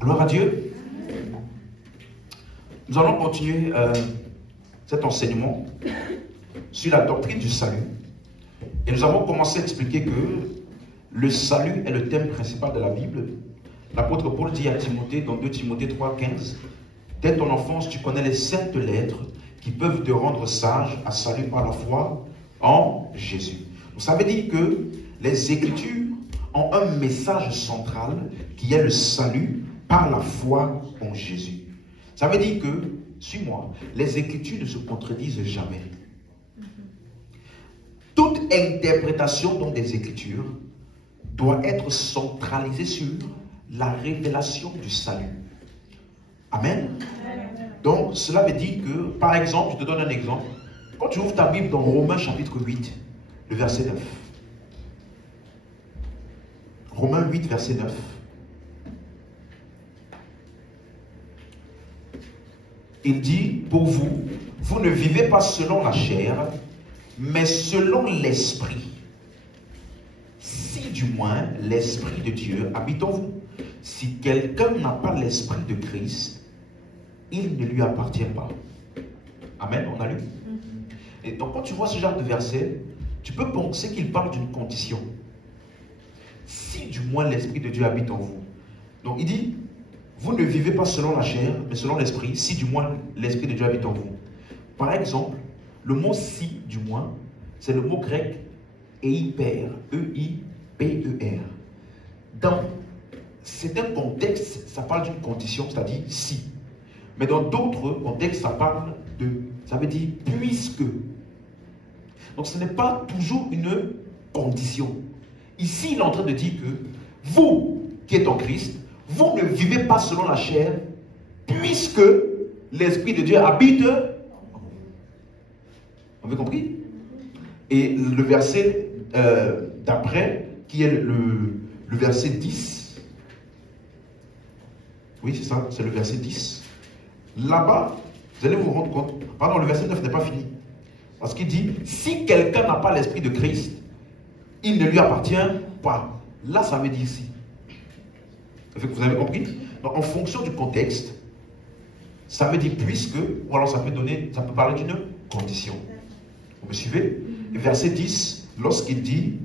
Gloire à Dieu. Nous allons continuer cet enseignement sur la doctrine du salut. Et nous avons commencé à expliquer que le salut est le thème principal de la Bible. L'apôtre Paul dit à Timothée, dans 2 Timothée 3,15, « Dès ton enfance, tu connais les saintes lettres qui peuvent te rendre sage à salut par la foi en Jésus. » Donc ça veut dire que les Écritures ont un message central qui est le salut par la foi en Jésus. Ça veut dire que, suis-moi, les Écritures ne se contredisent jamais. Toute interprétation donc des Écritures doit être centralisée sur la révélation du salut. Amen. Donc, cela veut dire que, par exemple, je te donne un exemple. Quand tu ouvres ta Bible dans Romains chapitre 8, le verset 9. Romains 8, verset 9. Il dit, pour vous, vous ne vivez pas selon la chair, mais selon l'esprit. Si du moins l'esprit de Dieu habite en vous. Si quelqu'un n'a pas l'esprit de Christ, il ne lui appartient pas. Amen, on a lu. Et donc quand tu vois ce genre de verset, tu peux penser qu'il parle d'une condition. Si du moins l'esprit de Dieu habite en vous. Donc il dit, vous ne vivez pas selon la chair, mais selon l'esprit, si du moins l'esprit de Dieu habite en vous. Par exemple, le mot si du moins, c'est le mot grec eiper, E-I-P-E-R. Dans certains contextes, ça parle d'une condition, c'est-à-dire si. Mais dans d'autres contextes, ça veut dire puisque. Donc ce n'est pas toujours une condition. Ici, il est en train de dire que vous qui êtes en Christ, vous ne vivez pas selon la chair, puisque l'Esprit de Dieu habite en vous. Vous avez compris? Et le verset d'après, qui est le verset 10. Oui, c'est ça, c'est le verset 10. Là-bas, vous allez vous rendre compte, pardon, le verset 9 n'est pas fini. Parce qu'il dit, si quelqu'un n'a pas l'Esprit de Christ, il ne lui appartient pas. Là, ça veut dire ici. Vous avez compris? Donc, en fonction du contexte, ça veut dire puisque, ou alors ça peut parler d'une condition. Vous me suivez? Et verset 10, lorsqu'il dit,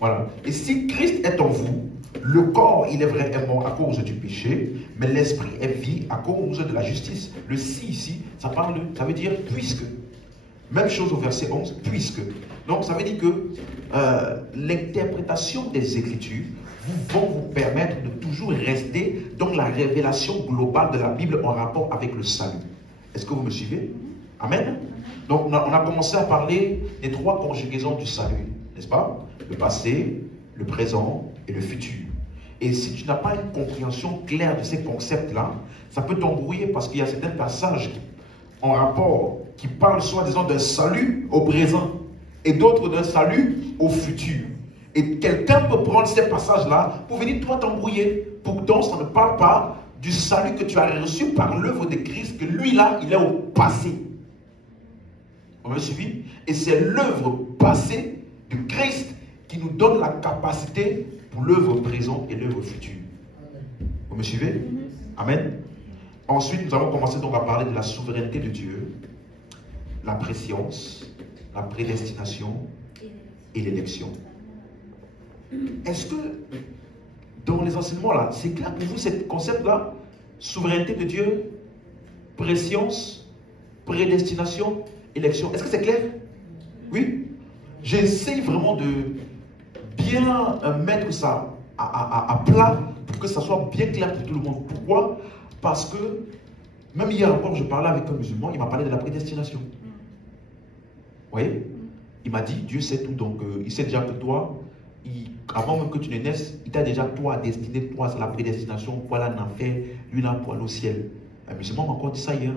voilà, et si Christ est en vous, le corps, il est vrai, est mort à cause du péché, mais l'esprit est vie à cause de la justice. Le si ici, ça veut dire puisque. Même chose au verset 11, puisque. Donc ça veut dire que l'interprétation des Écritures vont vous permettre de toujours rester dans la révélation globale de la Bible en rapport avec le salut. Est-ce que vous me suivez? Amen. Donc on a commencé à parler des 3 conjugaisons du salut, n'est-ce pas? Le passé, le présent et le futur. Et si tu n'as pas une compréhension claire de ces concepts-là, ça peut t'embrouiller parce qu'il y a certains passages en rapport qui parlent soi-disant d'un salut au présent et d'autres d'un salut au futur. Et quelqu'un peut prendre ces passages-là pour venir toi t'embrouiller. Pourtant, ça ne parle pas du salut que tu as reçu par l'œuvre de Christ, que lui là, il est au passé. On me suit? Et c'est l'œuvre passée de Christ qui nous donne la capacité pour l'œuvre présente et l'œuvre future. Vous me suivez? Amen. Ensuite, nous avons commencé donc à parler de la souveraineté de Dieu, la préscience, la prédestination et l'élection. Est-ce que dans les enseignements là, c'est clair pour vous ce concept-là? Souveraineté de Dieu, préscience, prédestination, élection. Est-ce que c'est clair? Oui? J'essaie vraiment de bien mettre ça à plat pour que ça soit bien clair pour tout le monde. Pourquoi? Parce que, même hier encore, je parlais avec un musulman, il m'a parlé de la prédestination. Vous voyez? Il m'a dit, Dieu sait tout, donc il sait déjà que toi, avant même que tu ne naisses, il t'a déjà, toi, destiné, toi, c'est la prédestination, voilà en enfer, lui là, pour aller au ciel. Un musulman m'a encore dit ça hier.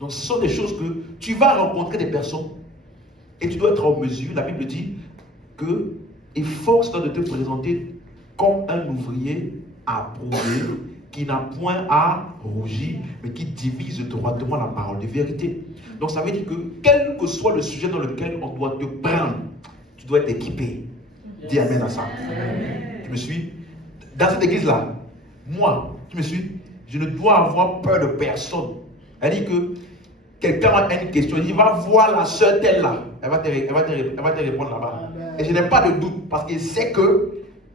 Donc, ce sont des choses que tu vas rencontrer des personnes et tu dois être en mesure, la Bible dit que efforce-toi de te présenter comme un ouvrier approuvé, qui n'a point à rougir, mais qui divise droitement la parole de vérité. Donc ça veut dire que quel que soit le sujet dans lequel on doit te prendre, tu dois être équipé. Dis amen à ça. Amen. Tu me suis? dans cette église-là, moi, tu me suis, je ne dois avoir peur de personne. Elle dit que quelqu'un a une question, il va voir la sœur telle là, elle va te répondre là-bas. Et je n'ai pas de doute parce qu'elle sait que,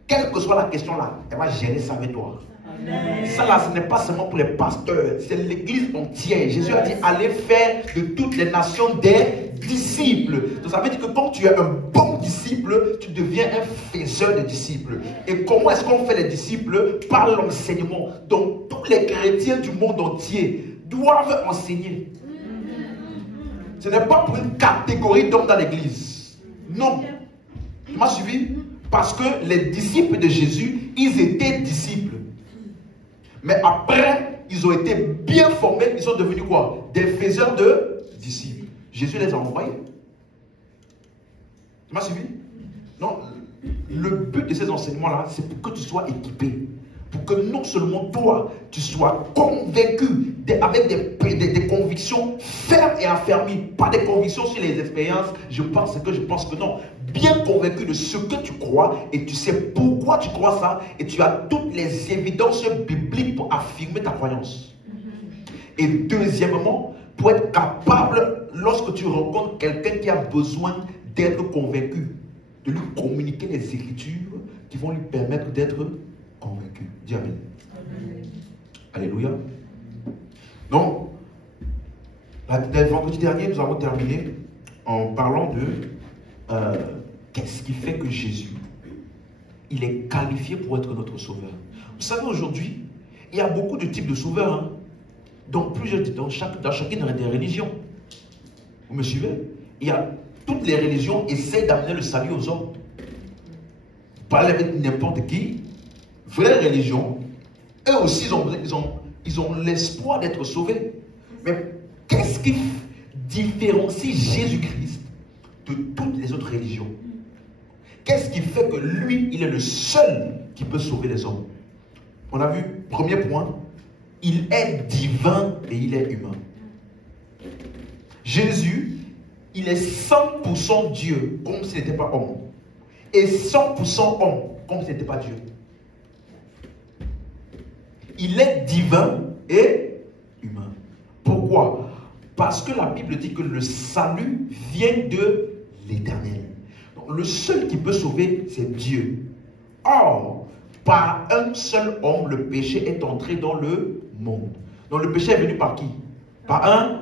quelle que soit la question là, elle va gérer ça avec toi. Amen. Ça là, ce n'est pas seulement pour les pasteurs, c'est l'église entière. Jésus a dit, allez faire de toutes les nations des disciples. Donc ça veut dire que quand tu es un bon disciple, tu deviens un faiseur de disciples. Et comment est-ce qu'on fait les disciples? Par l'enseignement. Donc tous les chrétiens du monde entier doivent enseigner. Ce n'est pas pour une catégorie d'hommes dans l'église. Non. Tu m'as suivi? Parce que les disciples de Jésus, ils étaient disciples. Mais après, ils ont été bien formés, ils sont devenus quoi? Des faiseurs de disciples. Jésus les a envoyés. Tu m'as suivi? Non, le but de ces enseignements-là, c'est pour que tu sois équipé. Pour que non seulement toi, tu sois convaincu avec des convictions fermes et affermies. Pas des convictions sur les expériences, je pense que non. Bien convaincu de ce que tu crois et tu sais pourquoi tu crois ça et tu as toutes les évidences bibliques pour affirmer ta croyance. Et deuxièmement, pour être capable, lorsque tu rencontres quelqu'un qui a besoin d'être convaincu, de lui communiquer les écritures qui vont lui permettre d'être convaincu. Dis amen. Amen. Alléluia. Donc, le vendredi dernier, nous avons terminé en parlant de qu'est-ce qui fait que Jésus, il est qualifié pour être notre sauveur. Vous savez, aujourd'hui, il y a beaucoup de types de sauveurs. Hein? Donc, dans chacune des religions. Vous me suivez? Toutes les religions essaient d'amener le salut aux hommes. Parlez avec n'importe qui. Vraie religion, eux aussi, ils ont l'espoir d'être sauvés. Mais qu'est-ce qui différencie Jésus-Christ de toutes les autres religions? Qu'est-ce qui fait que lui, il est le seul qui peut sauver les hommes? On a vu, premier point, il est divin et il est humain. Jésus, il est 100% Dieu, comme s'il n'était pas homme. Et 100% homme, comme s'il n'était pas Dieu. Il est divin et humain. Pourquoi? Parce que la Bible dit que le salut vient de l'Éternel. Le seul qui peut sauver, c'est Dieu. Or, par un seul homme, le péché est entré dans le monde. Donc le péché est venu par qui? Par un.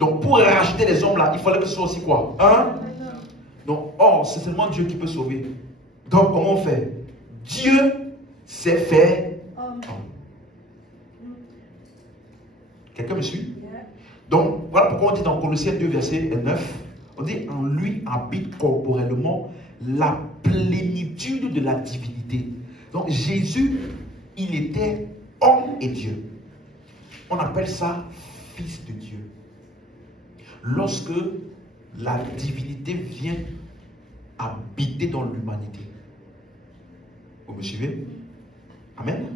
Donc pour racheter les hommes là, il fallait que ce soit aussi quoi? Un. Donc, or, c'est seulement Dieu qui peut sauver. Donc comment on fait? Dieu s'est fait homme. Quelqu'un me suit? Donc, voilà pourquoi on dit dans Colossiens 2, verset 9, on dit en lui habite corporellement la plénitude de la divinité. Donc, Jésus, il était homme et Dieu. On appelle ça fils de Dieu. Lorsque la divinité vient habiter dans l'humanité. Vous me suivez? Amen.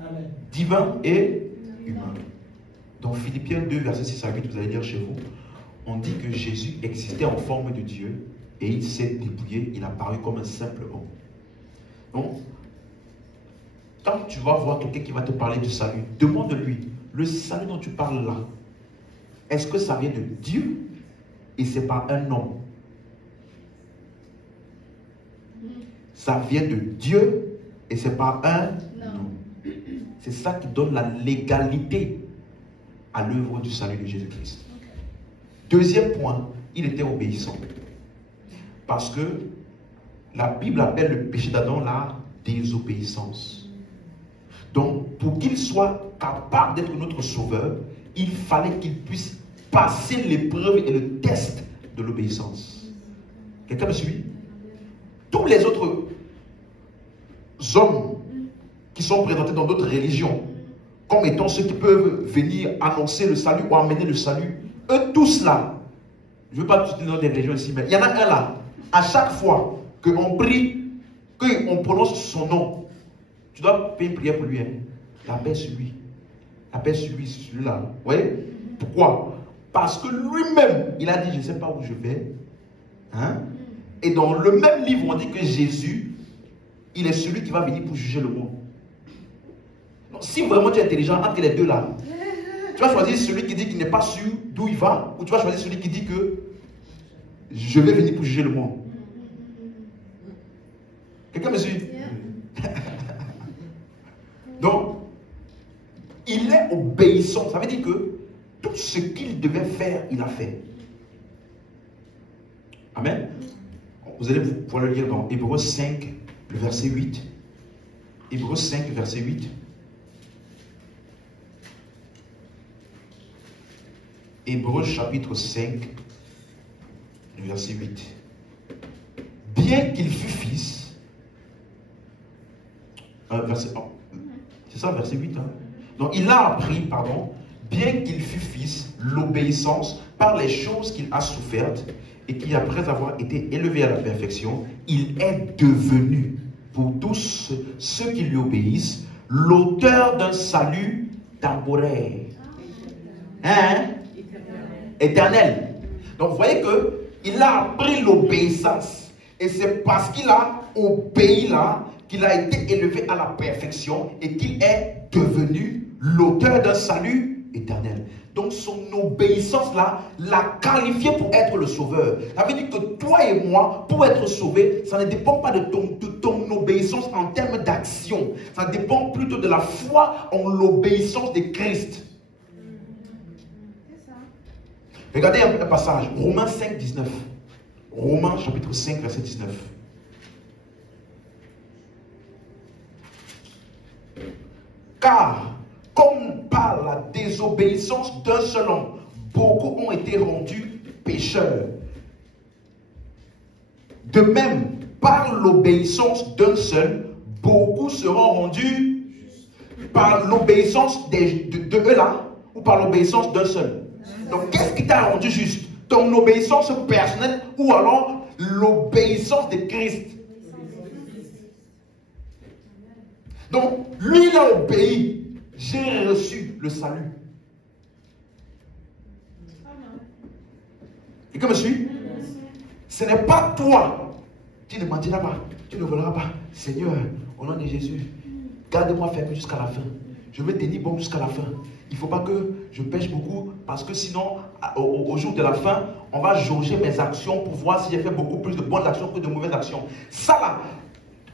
Amen. Divin et humain. Dans Philippiens 2, verset 6 à 8, vous allez lire chez vous, on dit que Jésus existait en forme de Dieu et il s'est dépouillé, il a paru comme un simple homme. Donc, quand tu vas voir quelqu'un qui va te parler du salut, demande-lui, le salut dont tu parles là, est-ce que ça vient de Dieu et c'est pas un homme? Ça vient de Dieu et c'est pas un homme. C'est ça qui donne la légalité à l'œuvre du salut de Jésus-Christ. Deuxième point, il était obéissant. Parce que la Bible appelle le péché d'Adam la désobéissance. Donc, pour qu'il soit capable d'être notre sauveur, il fallait qu'il puisse passer l'épreuve et le test de l'obéissance. Quelqu'un me suit? Tous les autres hommes qui sont présentés dans d'autres religions comme étant ceux qui peuvent venir annoncer le salut ou amener le salut, eux tous là, je ne veux pas citer des religions ici, mais il y en a un là, à chaque fois qu'on prie, qu'on prononce son nom, tu dois payer une prière pour lui. Hein. La paix sur lui. La paix sur lui, sur celui-là. Vous voyez? Pourquoi? Parce que lui-même, il a dit, je ne sais pas où je vais. Hein? Et dans le même livre, on dit que Jésus, il est celui qui va venir pour juger le monde. Donc, si vraiment tu es intelligent entre les deux là, tu vas choisir celui qui dit qu'il n'est pas sûr d'où il va, ou tu vas choisir celui qui dit que je vais venir pour juger le monde. Quelqu'un me suit? Donc, il est obéissant. Ça veut dire que tout ce qu'il devait faire, il a fait. Amen. Vous allez pouvoir le lire dans Hébreux 5, le verset 8. Hébreux 5, verset 8. Hébreux chapitre 5, le verset 8. Bien qu'il fût fils, c'est ça, verset 8. Hein? Donc il a appris, bien qu'il fût fils, l'obéissance par les choses qu'il a souffertes, et qui, après avoir été élevé à la perfection, il est devenu, pour tous ceux qui lui obéissent, l'auteur d'un salut temporaire. Hein? Éternel. Donc vous voyez qu'il a appris l'obéissance. Et c'est parce qu'il a obéi là, qu'il a été élevé à la perfection et qu'il est devenu l'auteur d'un salut éternel. Donc son obéissance là, l'a qualifié pour être le sauveur. Ça veut dire que toi et moi, pour être sauvés, ça ne dépend pas de ton obéissance en termes d'action. Ça dépend plutôt de la foi en l'obéissance de Christ. Regardez un passage, Romains 5, 19. Romains chapitre 5, verset 19. Car, comme par la désobéissance d'un seul homme, beaucoup ont été rendus pécheurs. De même, par l'obéissance d'un seul, beaucoup seront rendus par l'obéissance de eux-là, ou par l'obéissance d'un seul. Donc, qu'est-ce qui t'a rendu juste? Ton obéissance personnelle ou alors l'obéissance de Christ? Donc, lui, il a obéi. J'ai reçu le salut. Et que me suit? Ce n'est pas toi. Tu ne mentiras pas. Tu ne voleras pas. Seigneur, au nom de Jésus, garde-moi ferme jusqu'à la fin. Je veux tenir bon jusqu'à la fin. Il ne faut pas que je pêche beaucoup parce que sinon, au jour de la fin, on va jauger mes actions pour voir si j'ai fait beaucoup plus de bonnes actions que de mauvaises actions. Ça là,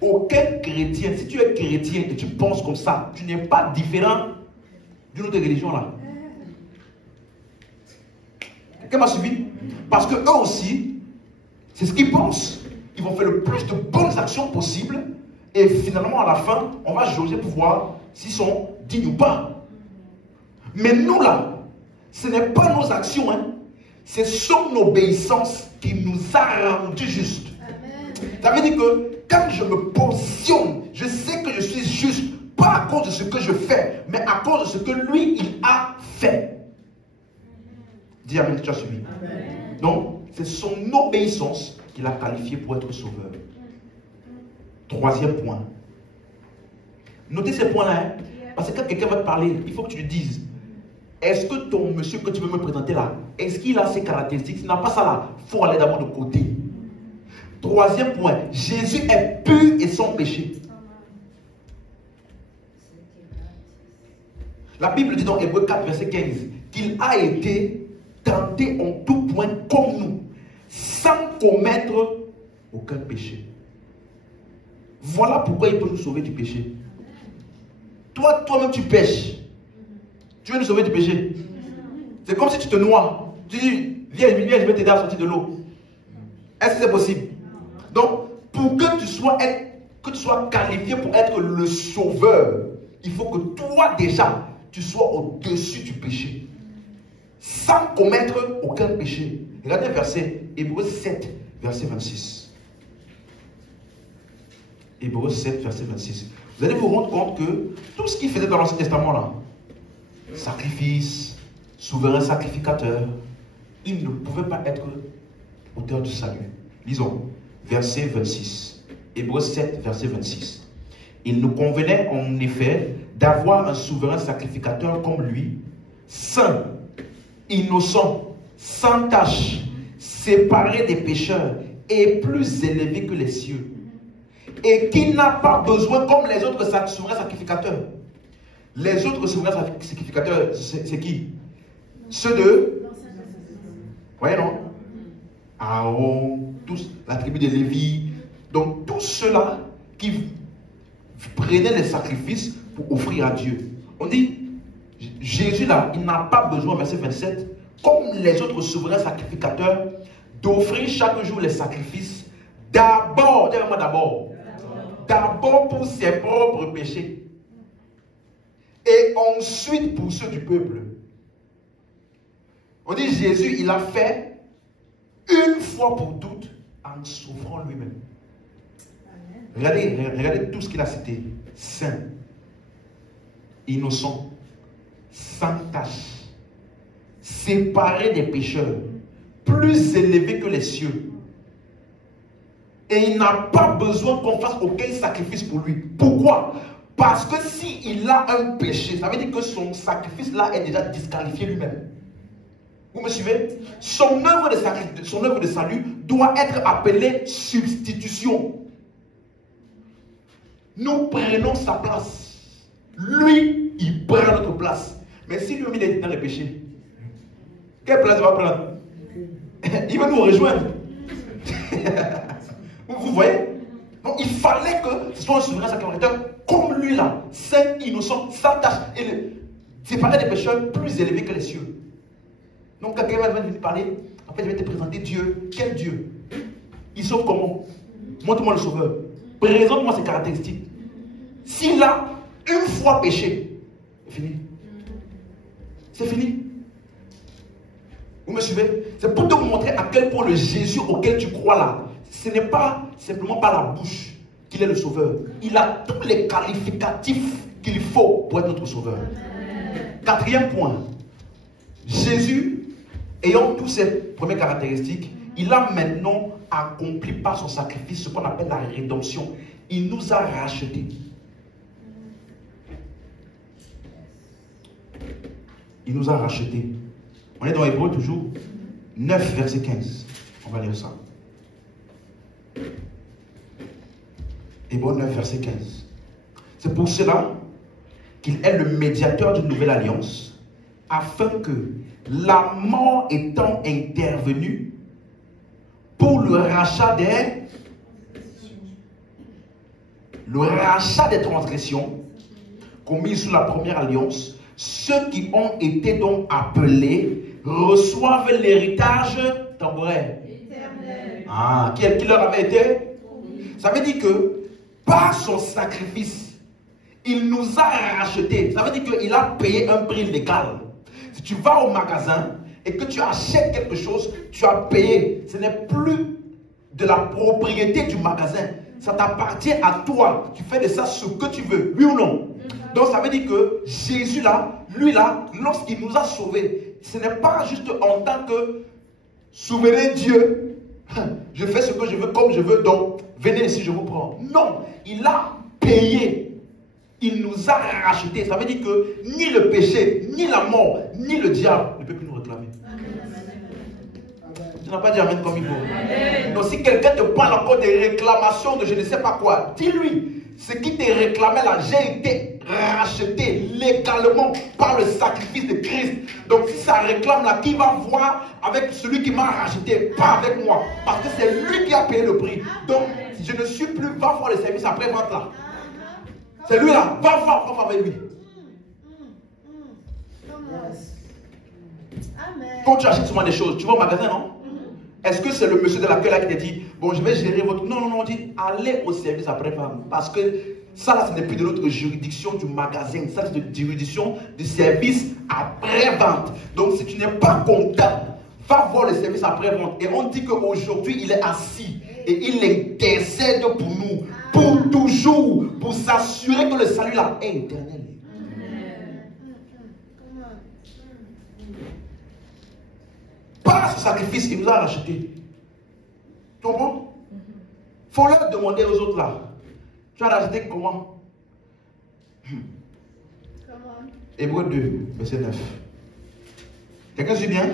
aucun chrétien, si tu es chrétien et tu penses comme ça, tu n'es pas différent d'une autre religion là. Quelqu'un m'a suivi? Parce que eux aussi, c'est ce qu'ils pensent. Ils vont faire le plus de bonnes actions possibles et finalement à la fin, on va jauger pour voir s'ils sont dignes ou pas. Mais nous là, ce n'est pas nos actions, hein. C'est son obéissance qui nous a rendus justes. Ça veut dire que quand je me positionne, je sais que je suis juste, pas à cause de ce que je fais, mais à cause de ce que lui, il a fait. Dis Amen, tu as suivi. Amen. Donc, c'est son obéissance qui l'a qualifié pour être sauveur. Troisième point. Notez ces points-là, hein, parce que quand quelqu'un va te parler, il faut que tu lui dises, est-ce que ton monsieur que tu veux me présenter là, est-ce qu'il a ces caractéristiques? S'il n'a pas ça là, il faut aller d'abord de côté. Troisième point, Jésus est pur et sans péché. La Bible dit dans Hébreux 4, verset 15, qu'il a été tenté en tout point comme nous, sans commettre aucun péché. Voilà pourquoi il peut nous sauver du péché. Toi-même tu pêches. Tu veux nous sauver du péché. C'est comme si tu te noies. Tu dis, viens, je vais t'aider à sortir de l'eau. Est-ce que c'est possible? Donc, pour que tu sois qualifié pour être le sauveur, il faut que toi déjà, tu sois au-dessus du péché. Sans commettre aucun péché. Regardez le verset, Hébreux 7, verset 26. Hébreux 7, verset 26. Vous allez vous rendre compte que tout ce qu'il faisait dans l'Ancien Testament là, sacrifice, souverain sacrificateur, il ne pouvait pas être auteur du salut. Lisons, verset 26. Hébreux 7, verset 26. Il nous convenait en effet d'avoir un souverain sacrificateur comme lui, saint, innocent, sans tache, séparé des pécheurs et plus élevé que les cieux. et qui n'a pas besoin, comme les autres souverains sacrificateurs. Les autres souverains sacrificateurs, c'est qui? Ceux de... Voyez, non? Aaron, tous, la tribu de Lévi. Donc, tous ceux-là qui prenaient les sacrifices pour offrir à Dieu. On dit, Jésus là, il n'a pas besoin, verset 27, comme les autres souverains sacrificateurs, d'offrir chaque jour les sacrifices. D'abord, dis-moi d'abord pour ses propres péchés. Et ensuite pour ceux du peuple. On dit Jésus, il a fait une fois pour toutes en souffrant lui-même. Regardez tout ce qu'il a cité. Saint, innocent, sans tache, séparé des pécheurs, plus élevé que les cieux. Et il n'a pas besoin qu'on fasse aucun sacrifice pour lui. Pourquoi? Parce que s'il a un péché, ça veut dire que son sacrifice là est déjà disqualifié lui-même. Vous me suivez? Son œuvre de salut doit être appelée substitution. Nous prenons sa place. Lui, il prend notre place. Mais si lui-même est dans le péché, quelle place il va prendre? Il va nous rejoindre. Vous voyez? Donc il fallait que ce soit un souverain sacrificateur comme lui là, saint, innocent, sans tache, et séparé des pécheurs, plus élevé que les cieux. Donc quand quelqu'un va venir parler, en fait je vais te présenter Dieu. Quel Dieu? Il sauve comment? Montre-moi le sauveur. Présente-moi ses caractéristiques. S'il a une fois péché, c'est fini. C'est fini. Vous me suivez? C'est pour te montrer à quel point le Jésus auquel tu crois là, ce n'est pas simplement par la bouche qu'il est le sauveur. Il a tous les qualificatifs qu'il faut pour être notre sauveur. Quatrième point. Jésus, ayant toutes ces premières caractéristiques, il a maintenant accompli par son sacrifice ce qu'on appelle la rédemption. Il nous a rachetés. Il nous a rachetés. On est dans Hébreux toujours. 9, verset 15. On va lire ça. Hébreux 9, verset 15. C'est pour cela qu'il est le médiateur d'une nouvelle alliance, afin que, la mort étant intervenue pour le rachat des transgressions commises sous la première alliance, ceux qui ont été donc appelés reçoivent l'héritage temporel. Ah, qui leur avait été? Ça veut dire que par son sacrifice, il nous a rachetés. Ça veut dire qu'il a payé un prix légal. Si tu vas au magasin et que tu achètes quelque chose, tu as payé. Ce n'est plus de la propriété du magasin. Ça t'appartient à toi. Tu fais de ça ce que tu veux, oui ou non? Donc ça veut dire que Jésus là, lui là, lorsqu'il nous a sauvés, ce n'est pas juste en tant que souverain Dieu. Je fais ce que je veux comme je veux, donc venez ici, je vous prends. Non, il a payé. Il nous a rachetés. Ça veut dire que ni le péché, ni la mort, ni le diable ne peut plus nous réclamer. Tu n'as pas dit amen comme il faut. Donc si quelqu'un te parle encore des réclamations de je ne sais pas quoi, dis-lui, ce qui te réclamait là, j'ai été racheté légalement par le sacrifice de Christ. Donc si ça réclame là, qui va voir avec celui qui m'a racheté, pas avec moi. Parce que c'est lui qui a payé le prix. Donc je ne suis plus, va voir le service après-vente là. C'est lui là, va voir avec lui. Quand tu achètes souvent des choses, tu vas au magasin, non? Est-ce que c'est le monsieur de l'accueil là qui te dit, bon, je vais gérer votre... Non, on dit, allez au service après-vente. Parce que ça là, ce n'est plus de notre juridiction du magasin. Ça, c'est de juridiction du service après-vente. Donc, si tu n'es pas content, va voir le service après-vente. Et on dit qu'aujourd'hui, il est assis. Et il intercède pour nous. Pour toujours. Pour s'assurer que le salut là est éternel. Par ce sacrifice, il nous a rachetés. Tu comprends? Il faut leur demander aux autres là. Tu as racheté comment? Hébreux 2, verset 9. Quelqu'un suit bien?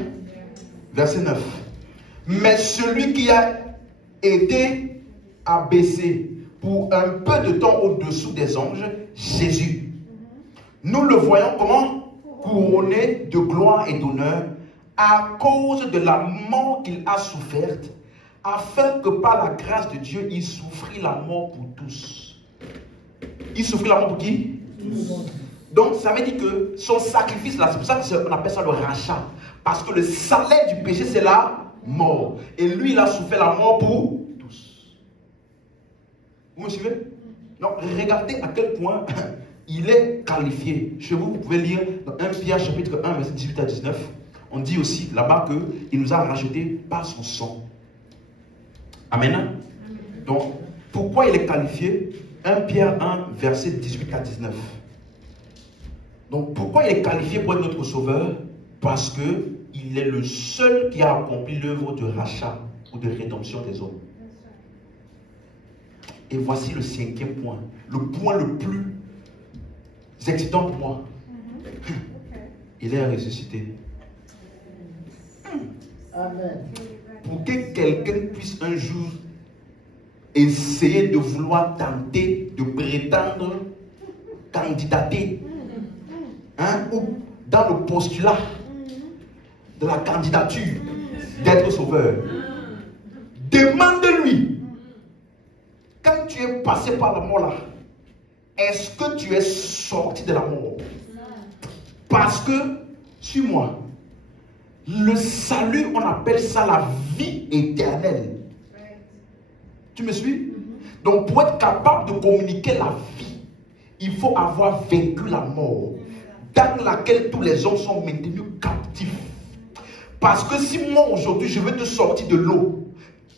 Verset 9. Mais celui qui a été abaissé pour un peu de temps au-dessous des anges, Jésus. Nous le voyons comment? Couronné de gloire et d'honneur à cause de la mort qu'il a soufferte, afin que par la grâce de Dieu, il souffrit la mort pour tous. Il souffrit la mort pour qui? Tous. Donc, ça veut dire que son sacrifice, là, c'est pour ça qu'on appelle ça le rachat. Parce que le salaire du péché, c'est la mort. Et lui, il a souffert la mort pour tous. Vous me suivez? Donc, regardez à quel point il est qualifié. Chez vous, vous pouvez lire dans 1 Pierre chapitre 1, verset 18 à 19. On dit aussi là-bas qu'il nous a rachetés par son sang. Amen. Donc, pourquoi il est qualifié? 1 Pierre 1, verset 18 à 19. Donc, pourquoi il est qualifié pour être notre sauveur? Parce qu'il est le seul qui a accompli l'œuvre de rachat ou de rédemption des hommes. Et voici le 5e point. Le point le plus excitant pour moi. Il est ressuscité. Amen. Pour que quelqu'un puisse un jour essayer de vouloir tenter, de prétendre candidater, ou dans le postulat de la candidature d'être sauveur, demande-lui, quand tu es passé par la mort là, est-ce que tu es sorti de la mort? Parce que, suis-moi, le salut, on appelle ça la vie éternelle. Tu me suis? Donc, pour être capable de communiquer la vie, il faut avoir vaincu la mort, dans laquelle tous les hommes sont maintenus captifs. Parce que si moi, aujourd'hui, je veux te sortir de l'eau,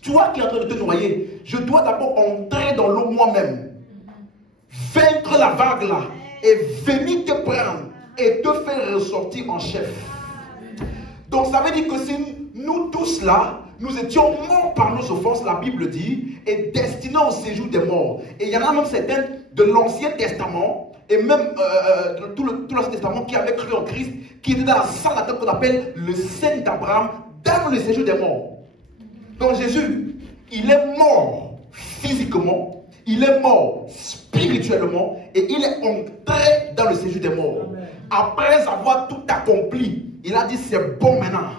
toi qui es en train de te noyer, je dois d'abord entrer dans l'eau moi-même, vaincre la vague là, et venir te prendre, et te faire ressortir en chef. Donc ça veut dire que si nous tous là, nous étions morts par nos offenses, la Bible dit, et destinés au séjour des morts. Et il y en a même certains de l'Ancien Testament, et même tout l'Ancien Testament qui avaient cru en Christ, qui étaient dans la salle d'attente qu'on appelle le sein d'Abraham, dans le séjour des morts. Donc Jésus, il est mort physiquement, il est mort spirituellement, et il est entré dans le séjour des morts. Après avoir tout accompli, il a dit c'est bon maintenant.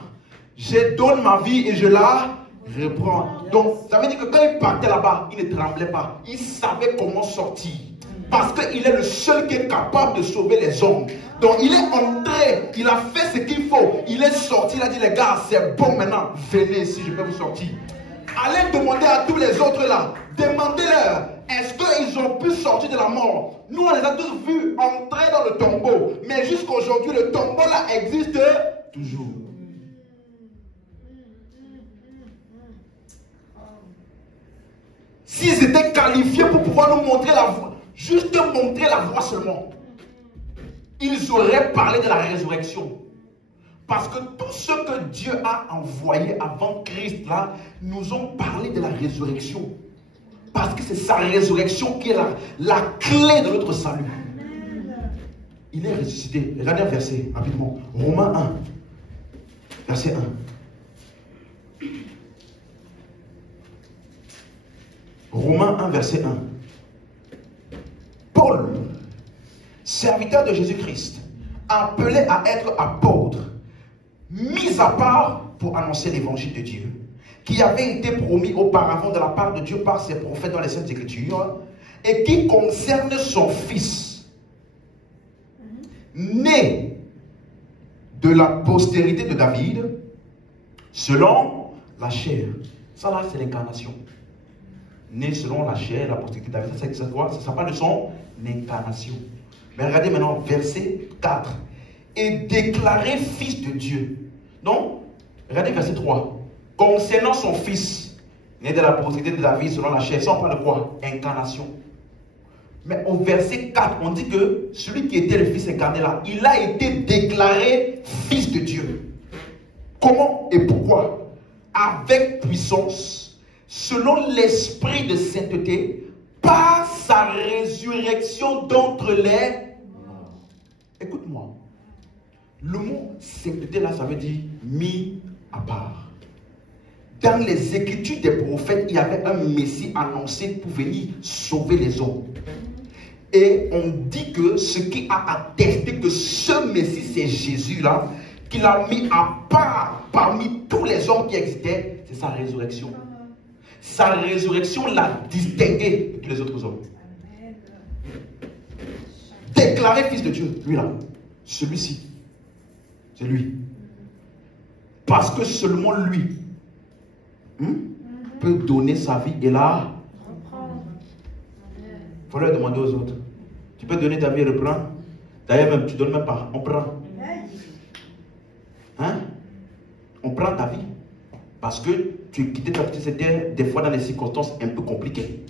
Je donne ma vie et je la reprends. Donc ça veut dire que quand il partait là-bas, il ne tremblait pas. Il savait comment sortir. Parce qu'il est le seul qui est capable de sauver les hommes. Donc il est entré, il a fait ce qu'il faut. Il est sorti, il a dit les gars, c'est bon maintenant. Venez ici, je peux vous sortir. Allez demander à tous les autres là. Demandez-leur. Est-ce qu'ils ont pu sortir de la mort? Nous, on les a tous vus entrer dans le tombeau. Mais jusqu'à aujourd'hui, le tombeau là existe toujours. S'ils étaient qualifiés pour pouvoir nous montrer la voie, juste montrer la voie seulement, ils auraient parlé de la résurrection. Parce que tous ceux que Dieu a envoyés avant Christ là, nous ont parlé de la résurrection. Parce que c'est sa résurrection qui est la clé de notre salut. Il est ressuscité. Regardez un verset rapidement. Romains 1, verset 1. Romains 1, verset 1. Paul, serviteur de Jésus-Christ, appelé à être apôtre, mis à part pour annoncer l'évangile de Dieu, qui avait été promis auparavant de la part de Dieu par ses prophètes dans les Saintes Écritures, et qui concerne son Fils, né de la postérité de David, selon la chair. Ça là, c'est l'incarnation. Né selon la chair, la postérité de David, c'est quoi? Ça parle de son incarnation. Mais regardez maintenant, verset 4. Et déclaré fils de Dieu. Donc, regardez verset 3. Concernant son fils, né de la postérité de David selon la chair, ça on parle de quoi? Incarnation. Mais au verset 4, on dit que celui qui était le fils incarné là, il a été déclaré fils de Dieu. Comment et pourquoi? Avec puissance, selon l'esprit de sainteté, par sa résurrection d'entre les morts. Écoute-moi. Le mot sainteté là, ça veut dire mis à part. dans les écritures des prophètes, il y avait un Messie annoncé pour venir sauver les hommes. Et on dit que ce qui a attesté que ce Messie, c'est Jésus-là, qu'il a mis à part parmi tous les hommes qui existaient, c'est sa résurrection. Sa résurrection l'a distingué de tous les autres hommes. Déclaré fils de Dieu, lui-là, celui-ci, c'est lui. Parce que seulement lui peut donner sa vie et là, il faut leur demander aux autres. Tu peux donner ta vie et reprendre. D'ailleurs, même, tu ne donnes même pas. On prend. Hein? On prend ta vie. Parce que tu quittais ta petite terre, des fois dans des circonstances un peu compliquées.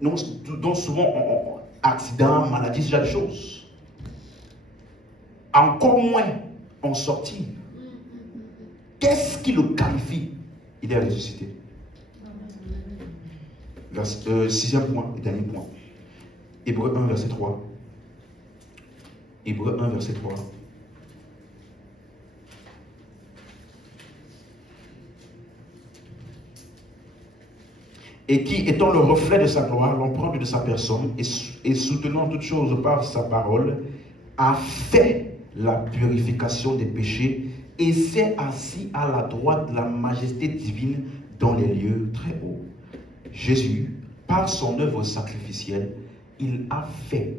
Donc souvent, accident, maladie, ce genre de choses. Encore moins en sortie. Qu'est-ce qui le qualifie? Il est ressuscité. Sixième point, et dernier point. Hébreux 1, verset 3. Hébreux 1, verset 3. Et qui, étant le reflet de sa gloire, l'empreinte de sa personne, et soutenant toutes choses par sa parole, a fait la purification des péchés et s'est assis à la droite de la majesté divine dans les lieux très hauts. Jésus, par son œuvre sacrificielle, il a fait,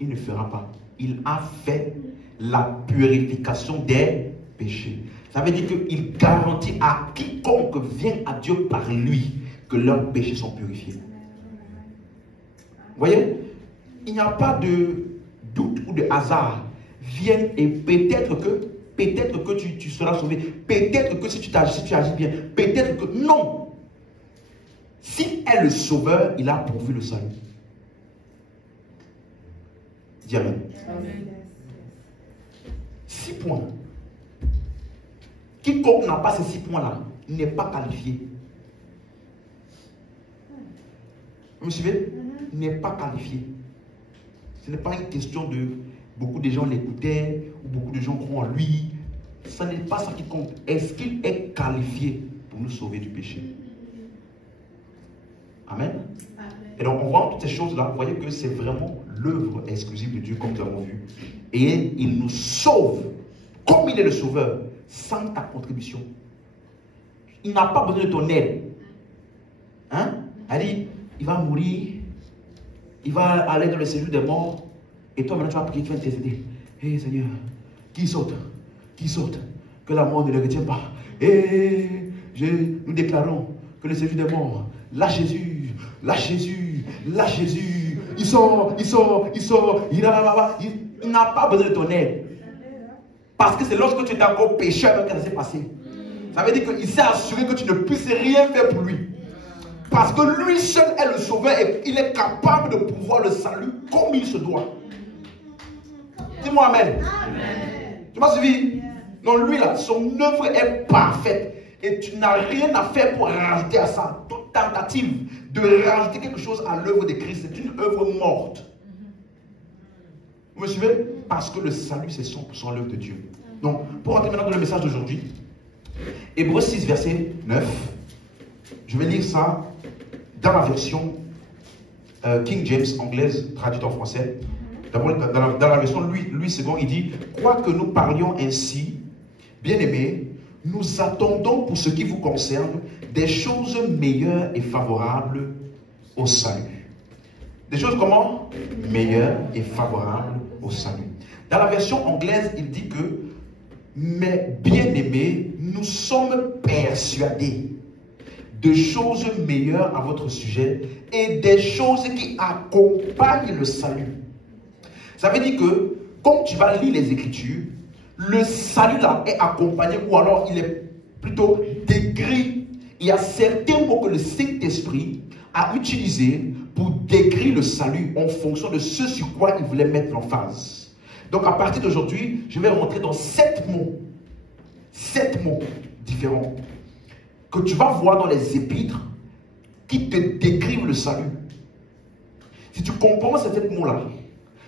il ne fera pas, il a fait la purification des péchés. Ça veut dire qu'il garantit à quiconque vient à Dieu par lui que leurs péchés sont purifiés. Vous voyez, il n'y a pas de doute ou de hasard. Viens et peut-être que tu seras sauvé. Peut-être que si tu agis bien. Peut-être que non. Si est le sauveur, il a pourvu le salut. Dis amen. 6 points. Quiconque n'a pas ces 6 points-là n'est pas qualifié. Vous me suivez? N'est pas qualifié. Ce n'est pas une question de beaucoup de gens l'écoutaient ou beaucoup de gens croient en lui. Ce n'est pas ça qui compte. Est-ce qu'il est qualifié pour nous sauver du péché? Amen. Et donc on voit toutes ces choses-là. Vous voyez que c'est vraiment l'œuvre exclusive de Dieu comme nous avons vu. Et il nous sauve comme il est le sauveur sans ta contribution. Il n'a pas besoin de ton aide. Hein? Allez, il va mourir, il va aller dans le séjour des morts, et toi maintenant tu vas prier, tu vas intercéder. Hé Seigneur, qui saute, que la mort ne le retient pas. Et nous déclarons que le séjour des morts, lâche Jésus, il sort, il n'a pas besoin de ton aide. Parce que c'est lorsque tu es encore pécheur que ça s'est passé. Ça veut dire qu'il s'est assuré que tu ne puisses rien faire pour lui. Parce que lui seul est le sauveur et il est capable de pouvoir le salut comme il se doit. Dis-moi amen. Tu m'as suivi? Non, lui là, son œuvre est parfaite. Et tu n'as rien à faire pour rajouter à ça. Toute tentative de rajouter quelque chose à l'œuvre de Christ, c'est une œuvre morte. Vous me suivez? Parce que le salut, c'est 100% l'œuvre de Dieu. Donc, pour rentrer maintenant dans le message d'aujourd'hui, Hébreux 6, verset 9, je vais lire ça dans la version King James anglaise, traduite en français. D'abord, dans la version Louis II, il dit « Quoique nous parlions ainsi, bien-aimés, nous attendons pour ce qui vous concerne des choses meilleures et favorables au salut. » Des choses comment? Meilleures et favorables au salut. Dans la version anglaise, il dit que « Mais bien-aimés, nous sommes persuadés de choses meilleures à votre sujet et des choses qui accompagnent le salut. » Ça veut dire que, quand tu vas lire les Écritures, le salut là est accompagné, ou alors il est plutôt décrit. Il y a certains mots que le Saint-Esprit a utilisés pour décrire le salut en fonction de ce sur quoi il voulait mettre l'emphase. Donc à partir d'aujourd'hui, je vais rentrer dans 7 mots différents que tu vas voir dans les épîtres qui te décrivent le salut. Si tu comprends ces 7 mots-là,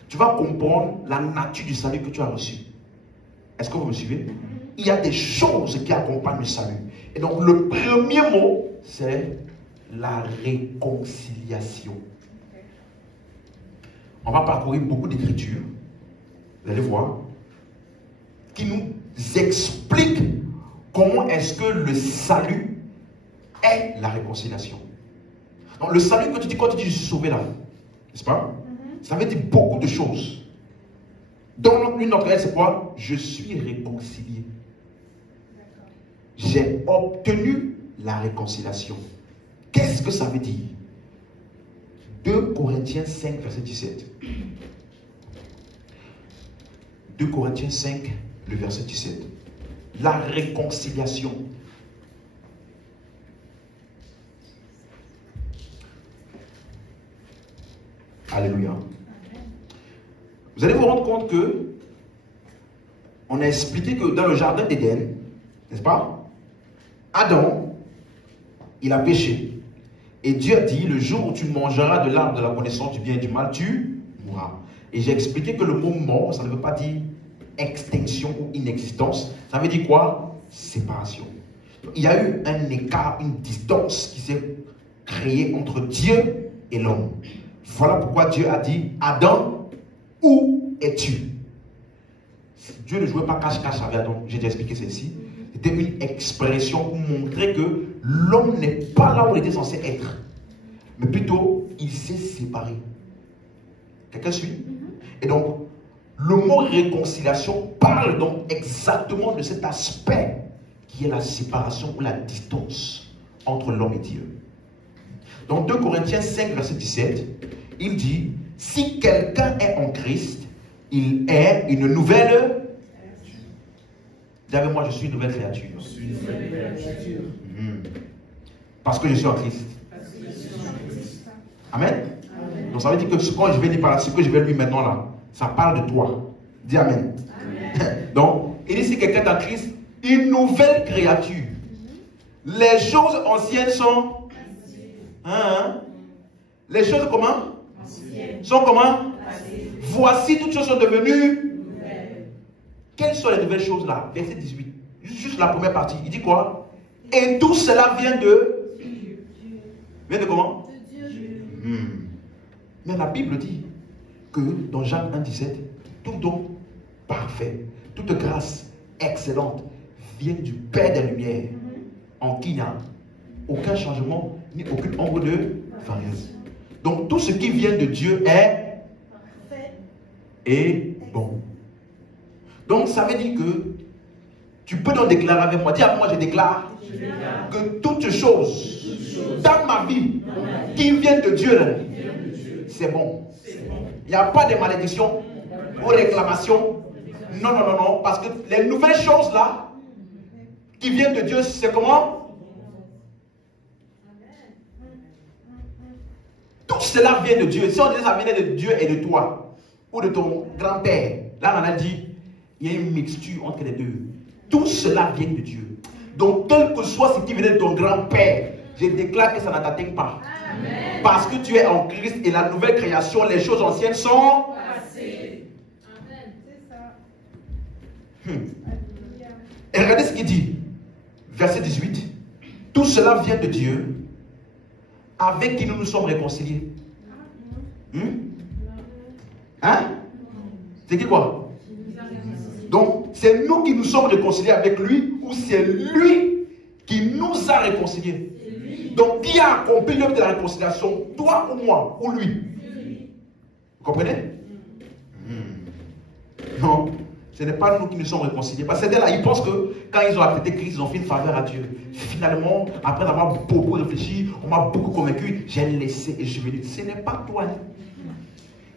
tu vas comprendre la nature du salut que tu as reçu. Est-ce que vous me suivez? Il y a des choses qui accompagnent le salut. Et donc le premier mot, c'est la réconciliation. On va parcourir beaucoup d'écritures, vous allez voir, qui nous expliquent comment est-ce que le salut est la réconciliation. Donc le salut que tu dis quand tu dis je suis sauvé là, n'est-ce pas? Ça veut dire beaucoup de choses. Dans une autre, c'est quoi? Je suis réconcilié. J'ai obtenu la réconciliation. Qu'est-ce que ça veut dire? 2 Corinthiens 5, verset 17. 2 Corinthiens 5, le verset 17. La réconciliation. Alléluia. Vous allez vous rendre compte que on a expliqué que dans le jardin d'Éden, n'est-ce pas? Adam, il a péché. Et Dieu a dit, le jour où tu mangeras de l'arbre de la connaissance du bien et du mal, tu mourras. Et j'ai expliqué que le mot mort, ça ne veut pas dire extinction ou inexistence. Ça veut dire quoi? Séparation. Il y a eu un écart, une distance qui s'est créée entre Dieu et l'homme. Voilà pourquoi Dieu a dit, Adam, où es-tu? Dieu ne jouait pas cache-cache avec Adam. J'ai déjà expliqué ceci. C'était une expression pour montrer que l'homme n'est pas là où il était censé être. Mais plutôt, il s'est séparé. Quelqu'un suit? Et donc, le mot réconciliation parle donc exactement de cet aspect qui est la séparation ou la distance entre l'homme et Dieu. Dans 2 Corinthiens 5, verset 17, il dit, si quelqu'un est en Christ, il est une nouvelle. Dis avec moi, je suis une nouvelle créature. Je suis une nouvelle créature. Parce que je suis en Christ. Amen. Amen. Donc ça veut dire que quand je vais lire par là, ce que je vais lire maintenant là, ça parle de toi. Dis Amen. Amen. Donc, il dit si quelqu'un est en Christ, une nouvelle créature. Les choses anciennes sont. Les choses comment? Sont comment? Voici toutes choses sont devenues. Quelles sont les nouvelles choses là? Verset 18. Juste la première partie. Il dit quoi? Et tout cela vient de. Vient de comment? De Dieu. Mais la Bible dit que dans Jacques 1, 17, tout don parfait, toute grâce excellente vient du Père des Lumières, en qui il n'y a aucun changement ni aucune ombre de variance. Donc tout ce qui vient de Dieu est parfait et bon. Donc ça veut dire que tu peux donc déclarer avec moi. Dis avec moi, je déclare que toute chose dans ma vie qui vient de Dieu, c'est bon. Il n'y a pas de malédiction ou réclamation. Non, non, non, non. Parce que les nouvelles choses là qui viennent de Dieu, c'est comment? Tout cela vient de Dieu. Si on dit ça vient de Dieu et de toi, ou de ton grand-père, là on a dit, il y a une mixture entre les deux. Tout cela vient de Dieu. Donc, quel que soit ce qui venait de ton grand-père, je déclare que ça ne t'atteint pas. Amen. Parce que tu es en Christ et la nouvelle création, les choses anciennes sont passées. Amen. C'est ça. Et regardez ce qu'il dit. Verset 18. Tout cela vient de Dieu, avec qui nous nous sommes réconciliés. Hein? C'est qui quoi? Donc, c'est nous qui nous sommes réconciliés avec lui, ou c'est lui qui nous a réconciliés? Donc, qui a accompli l'œuvre de la réconciliation? Toi ou moi? Ou lui? Vous comprenez? Non, ce n'est pas nous qui nous sommes réconciliés. Parce que c'est là, ils pensent que quand ils ont accepté Christ, ils ont fait une faveur à Dieu. Finalement, après avoir beaucoup réfléchi, on m'a beaucoup convaincu, j'ai laissé et je suis venu. Ce n'est pas toi.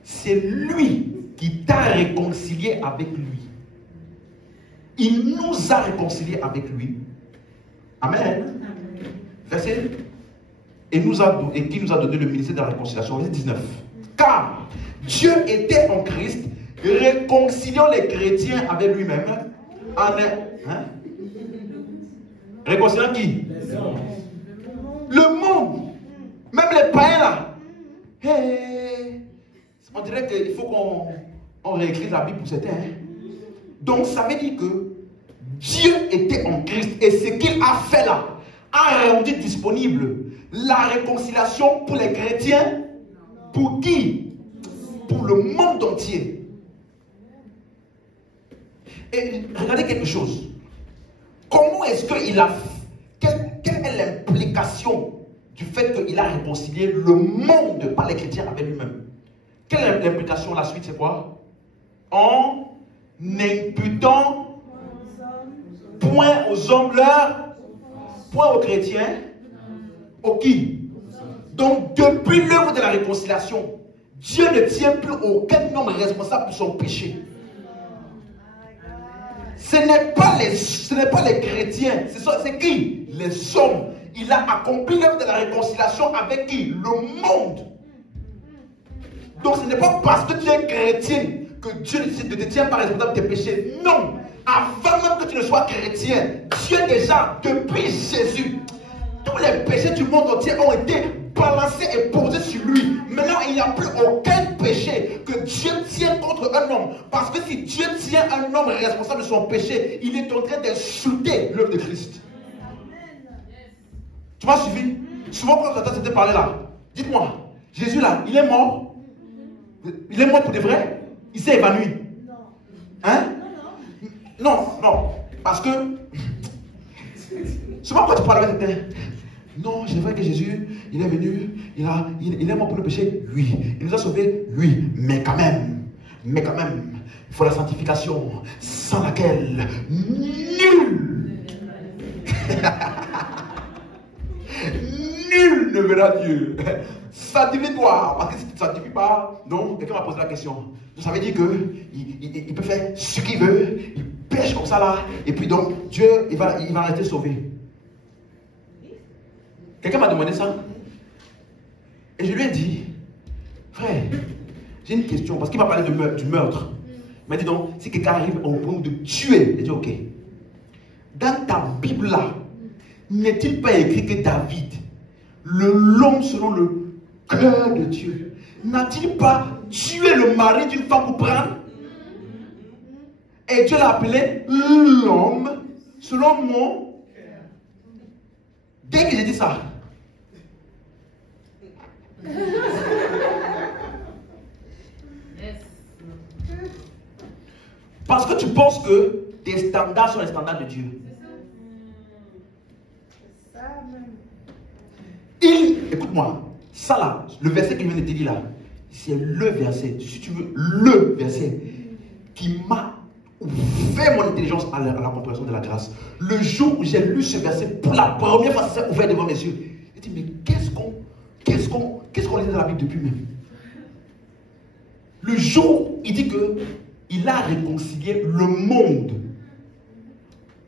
C'est lui qui t'a réconcilié avec lui. Il nous a réconciliés avec lui. Amen. Verset. Et qui nous a donné le ministère de la réconciliation. Verset 19. Car Dieu était en Christ, réconciliant les chrétiens avec lui-même. Réconciliant qui? Le monde. Même les païens là. Hey. On dirait qu'il faut qu'on réécrive la Bible pour certains. Donc ça veut dire que Dieu était en Christ et ce qu'il a fait là a rendu disponible la réconciliation pour les chrétiens. Pour qui? Pour le monde entier. Et regardez quelque chose. Comment est-ce qu'il a... Quelle est l'implication du fait qu'il a réconcilié le monde, pas les chrétiens, avec lui-même? Quelle est l'implication? La suite, c'est quoi? En n'imputant point aux hommes leur, point aux chrétiens, au qui? Donc, depuis l'œuvre de la réconciliation, Dieu ne tient plus aucun homme responsable pour son péché. Ce n'est pas les chrétiens, c'est qui? Les hommes. Il a accompli l'œuvre de la réconciliation avec qui? Le monde. Donc ce n'est pas parce que tu es chrétien que Dieu ne te tient pas responsable de tes péchés. Non. Avant même que tu ne sois chrétien, Dieu déjà, depuis Jésus, tous les péchés du monde entier ont été balancés et posés sur lui. Maintenant, il n'y a plus aucun péché que Dieu tient contre un homme. Parce que si Dieu tient un homme responsable de son péché, il est en train d'insulter l'œuvre de Christ. Tu m'as suivi? Souvent quand j'entends cette parler là, dites-moi, Jésus là, il est mort? Il est mort pour de vrai? Il s'est évanoui? Hein? Non, non. Parce que souvent quand tu parles avec quelqu'un, non, c'est vrai que Jésus, il est venu, il est mort pour le péché, oui. Il nous a sauvés, oui. Mais quand même, il faut la sanctification, sans laquelle nul nul ne verra Dieu. Sanctifie-toi, parce que si tu ne te sanctifies pas, non, quelqu'un m'a posé la question. Ça veut dire qu'il peut faire ce qu'il veut, il pêche comme ça là, et puis donc Dieu, il va rester sauvé. Quelqu'un m'a demandé ça. Et je lui ai dit, frère, j'ai une question, parce qu'il m'a parlé du meurtre. Il m'a dit donc, si quelqu'un arrive au point de tuer, j'ai dit ok. Dans ta Bible là, n'est-il pas écrit que David, l'homme selon le cœur de Dieu, n'a-t-il pas tué le mari d'une femme pour prendre? Et Dieu l'a appelé l'homme selon mon... Dès que j'ai dit ça, parce que tu penses que tes standards sont les standards de Dieu. Écoute-moi, ça là, le verset que je viens de te dire là, c'est le verset, si tu veux, le verset qui m'a ouvert mon intelligence à la compréhension de la grâce. Le jour où j'ai lu ce verset pour la première fois, ça s'est ouvert devant mes yeux. J'ai dit, mais qu'est-ce qu'on lit dans la Bible depuis même? Le jour où il dit que il a réconcilié le monde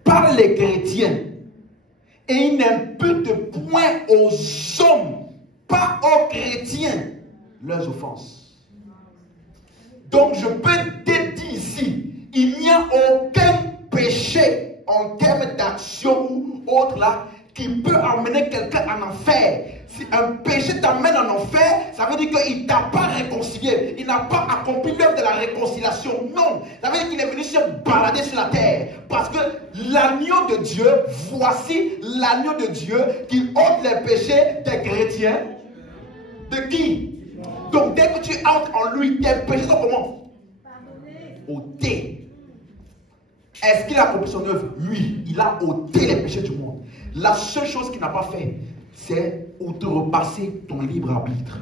par les chrétiens et il n'impute point aux hommes, pas aux chrétiens, leurs offenses. Donc je peux te dire ici, il n'y a aucun péché en termes d'action ou autre là qui peut amener quelqu'un en enfer. Si un péché t'amène en enfer, ça veut dire qu'il ne t'a pas réconcilié. Il n'a pas accompli l'œuvre de la réconciliation. Non. Ça veut dire qu'il est venu se balader sur la terre. Parce que l'agneau de Dieu, voici l'agneau de Dieu qui ôte les péchés des chrétiens. De qui? Donc dès que tu entres en lui, tes péchés sont comment? Ôtés. Est-ce qu'il a accompli son œuvre? Oui, il a ôté les péchés du monde. La seule chose qu'il n'a pas fait, c'est outrepasser ton libre arbitre.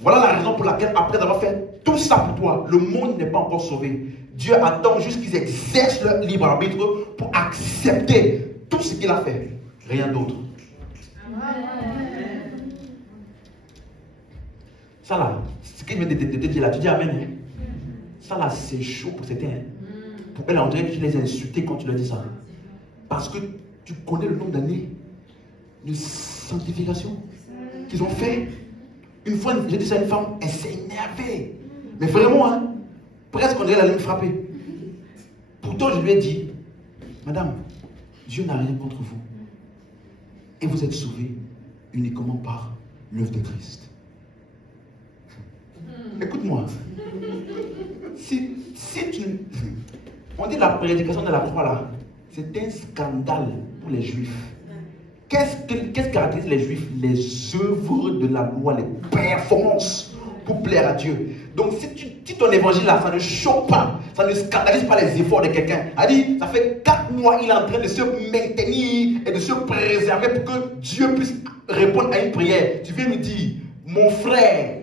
Voilà la raison pour laquelle, après avoir fait tout ça pour toi, le monde n'est pas encore sauvé. Dieu attend juste qu'ils exercent leur libre arbitre pour accepter tout ce qu'il a fait. Rien d'autre. Ça là, ce qu'il vient de te dire là, tu dis amen. Hein? Ça là, c'est chaud pour certains. Pour elle, on dirait que tu les as insultés quand tu leur dis ça. Parce que tu connais le nombre d'années de sanctification qu'ils ont fait. Une fois, j'ai dit ça à une femme, elle s'est énervée. Mais vraiment, hein, presque on dirait qu'elle allait me frapper. Pourtant, je lui ai dit, madame, Dieu n'a rien contre vous. Et vous êtes sauvés uniquement par l'œuvre de Christ. Écoute-moi. Si tu... On dit la prédication de la croix là. c'est un scandale pour les Juifs. Qu'est-ce qui caractérise les Juifs? Les œuvres de la loi, les performances pour plaire à Dieu. Donc si ton évangile là, ça ne choque pas, ça ne scandalise pas les efforts de quelqu'un. C'est-à-dire, ça fait 4 mois, il est en train de se maintenir et de se préserver pour que Dieu puisse répondre à une prière. Tu viens nous dire, mon frère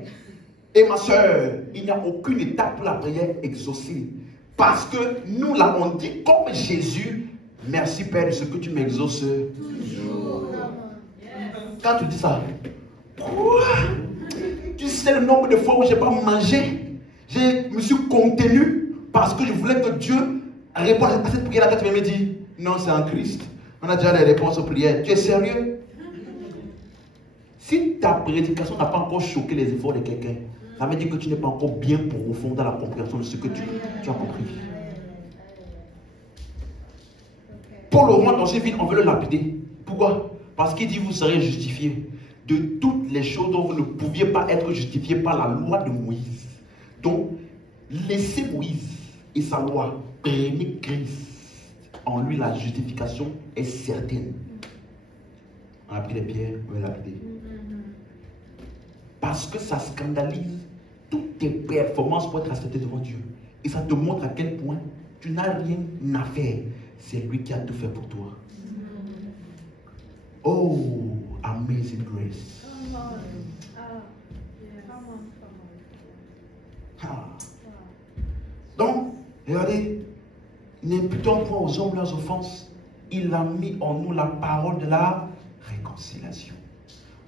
et ma soeur, il n'y a aucune étape pour la prière exaucée. Parce que nous là, on dit comme Jésus, merci Père de ce que tu m'exauces toujours. Quand tu dis ça, quoi? Tu sais le nombre de fois où je n'ai pas mangé, je me suis contenu parce que je voulais que Dieu réponde à cette prière. Là, tu me dis, non, c'est en Christ. On a déjà les réponses aux prières. Tu es sérieux? Si ta prédication n'a pas encore choqué les efforts de quelqu'un, ça veut dire que tu n'es pas encore bien profond dans la compréhension de ce que tu as compris. Paul au roi dans cette ville, on veut le lapider. Pourquoi? Parce qu'il dit, vous serez justifiés de toutes les choses dont vous ne pouviez pas être justifiés par la loi de Moïse. Donc, laissez Moïse et sa loi, prenez Christ. En lui, la justification est certaine. On a pris les pierres, on va lapider. Parce que ça scandalise toutes tes performances pour être accepté devant Dieu. Et ça te montre à quel point tu n'as rien à faire. C'est lui qui a tout fait pour toi. Oh, amazing grace. Donc, regardez, n'imputons point aux hommes leurs offenses. Il a mis en nous la parole de la réconciliation.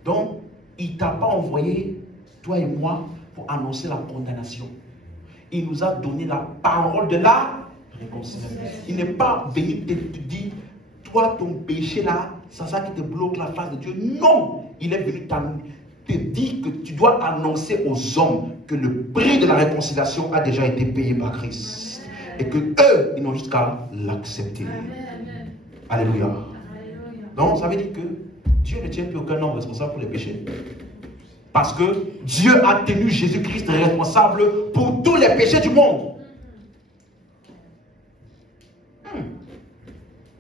Donc, il ne t'a pas envoyé, toi et moi, pour annoncer la condamnation. Il nous a donné la parole de la réconciliation. Il n'est pas venu te dire, toi, ton péché là, c'est ça qui te bloque la face de Dieu. Non, il est venu te dire que tu dois annoncer aux hommes que le prix de la réconciliation a déjà été payé par Christ. Et que eux, ils n'ont juste qu'à l'accepter. Alléluia. Donc, ça veut dire que Dieu ne tient plus aucun homme responsable pour les péchés. Parce que Dieu a tenu Jésus-Christ responsable pour tous les péchés du monde.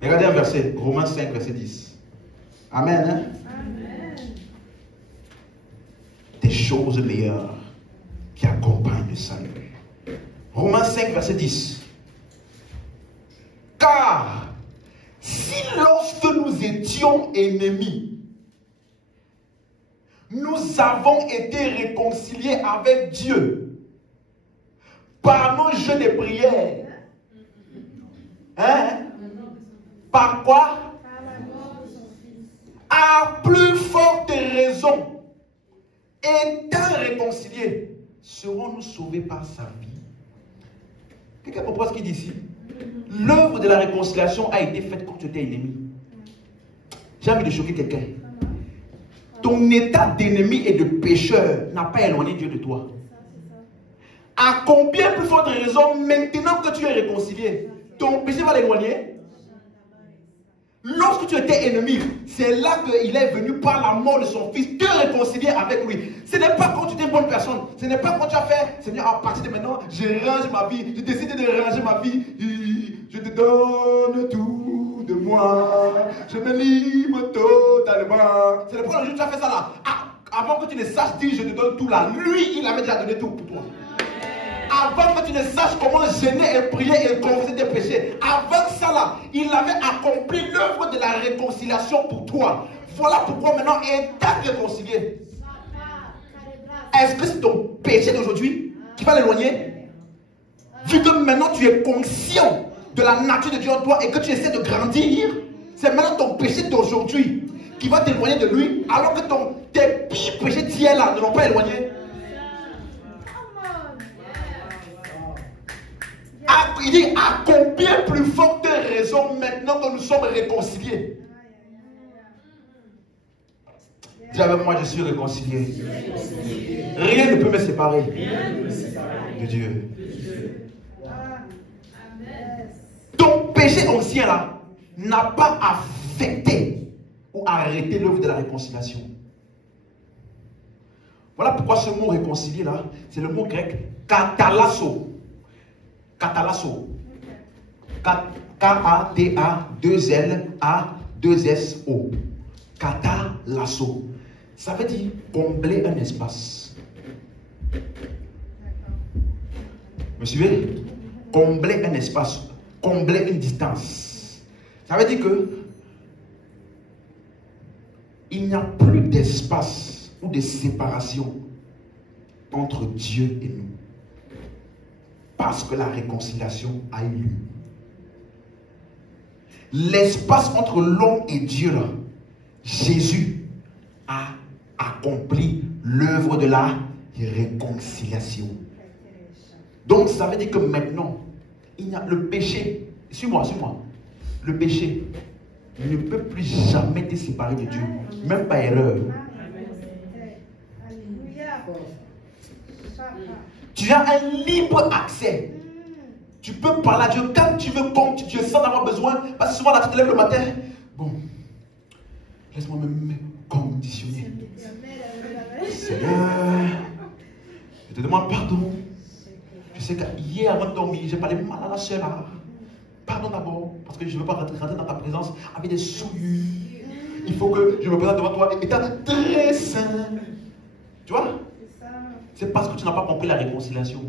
Regardez un verset, Romains 5, verset 10. Amen. Hein? Amen. Des choses meilleures qui accompagnent le salut. Romains 5, verset 10. Car si lorsque nous étions ennemis, nous avons été réconciliés avec Dieu par nos jeûnes et prières. Hein? Par quoi? À plus forte raison, étant réconciliés, serons-nous sauvés par sa vie. Quelqu'un comprend ce qu'il dit ici? L'œuvre de la réconciliation a été faite quand tu étais ennemi. J'ai envie de choquer quelqu'un. Ton état d'ennemi et de pécheur n'a pas éloigné Dieu de toi. À combien plus forte raison, maintenant que tu es réconcilié, ton péché va l'éloigner? Lorsque tu étais ennemi, c'est là qu'il est venu par la mort de son fils te réconcilier avec lui. Ce n'est pas quand tu es une bonne personne. Ce n'est pas quand tu as fait, Seigneur, à partir de maintenant, je range ma vie. Je décide de ranger ma vie. Je te donne tout de moi. Je me livre totalement. Ce n'est pas le jour où tu as fait ça là. Avant que tu ne saches dire je te donne tout là, lui, il avait déjà donné tout pour toi. Avant que tu ne saches comment gêner et prier et confesser tes péchés, avant ça là, il avait accompli l'œuvre de la réconciliation pour toi. Voilà pourquoi maintenant, étant réconcilié, est-ce que c'est ton péché d'aujourd'hui qui va l'éloigner? Vu que maintenant tu es conscient de la nature de Dieu en toi et que tu essaies de grandir, c'est maintenant ton péché d'aujourd'hui qui va t'éloigner de lui, alors que tes pires péchés d'hier là ne l'ont pas éloigné. Il dit à combien plus forte raison maintenant que nous sommes réconciliés. Dis avec moi, je suis réconcilié. Rien ne peut me séparer de Dieu. Ton péché ancien là n'a pas affecté ou arrêté l'œuvre de la réconciliation. Voilà pourquoi ce mot réconcilié là, c'est le mot grec katalasso. Katalasso. K-A-T-A-2-L-A-2-S-O. Katalasso. Ça veut dire combler un espace. Me suivez? Combler un espace, combler une distance. Ça veut dire que il n'y a plus d'espace ou de séparation entre Dieu et nous. Parce que la réconciliation a eu lieu. L'espace entre l'homme et Dieu, là, Jésus a accompli l'œuvre de la réconciliation. Donc ça veut dire que maintenant, il y a le péché. Suis-moi, suis-moi. Le péché ne peut plus jamais te séparer de Dieu, même pas erreur. Tu as un libre accès. Tu peux parler à Dieu quand tu veux, comme tu sens d'avoir besoin. Parce que souvent là, tu te lèves le matin. Bon, laisse-moi me conditionner. Seigneur, je te demande pardon. Je sais qu'hier avant de dormir, j'ai parlé mal à la soeur là. Pardon d'abord, parce que je ne veux pas rentrer dans ta présence avec des souillures. Il faut que je me présente devant toi étant très saint. Tu vois? C'est parce que tu n'as pas compris la réconciliation.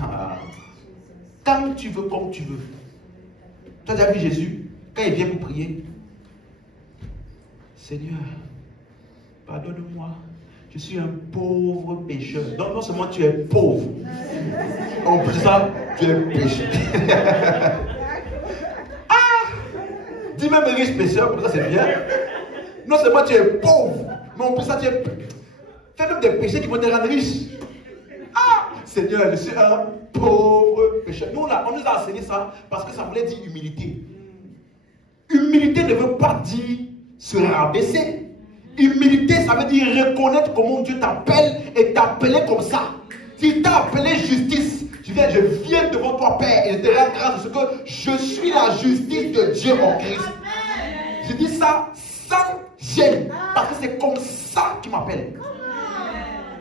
Ah. Quand tu veux, comme tu veux. Tu as déjà vu Jésus, quand il vient pour prier. Seigneur, pardonne-moi. Je suis un pauvre pécheur. Donc non seulement tu es pauvre, en plus de ça, tu es pécheur. Ah! Dis même riche pécheur, comme ça c'est bien. Non seulement tu es pauvre, mais en plus de ça tu es... Fais même des péchés qui vont te rendre riche. Ah! Seigneur, je suis un pauvre pécheur. Nous, là, on nous a enseigné ça parce que ça voulait dire humilité. Humilité ne veut pas dire se rabaisser. Humilité, ça veut dire reconnaître comment Dieu t'appelle et t'appeler comme ça. S'il t'a appelé justice, je viens devant toi, Père, et je te rends grâce de ce que je suis la justice de Dieu en Christ. Je dis ça sans gêne, parce que c'est comme ça qu'il m'appelle.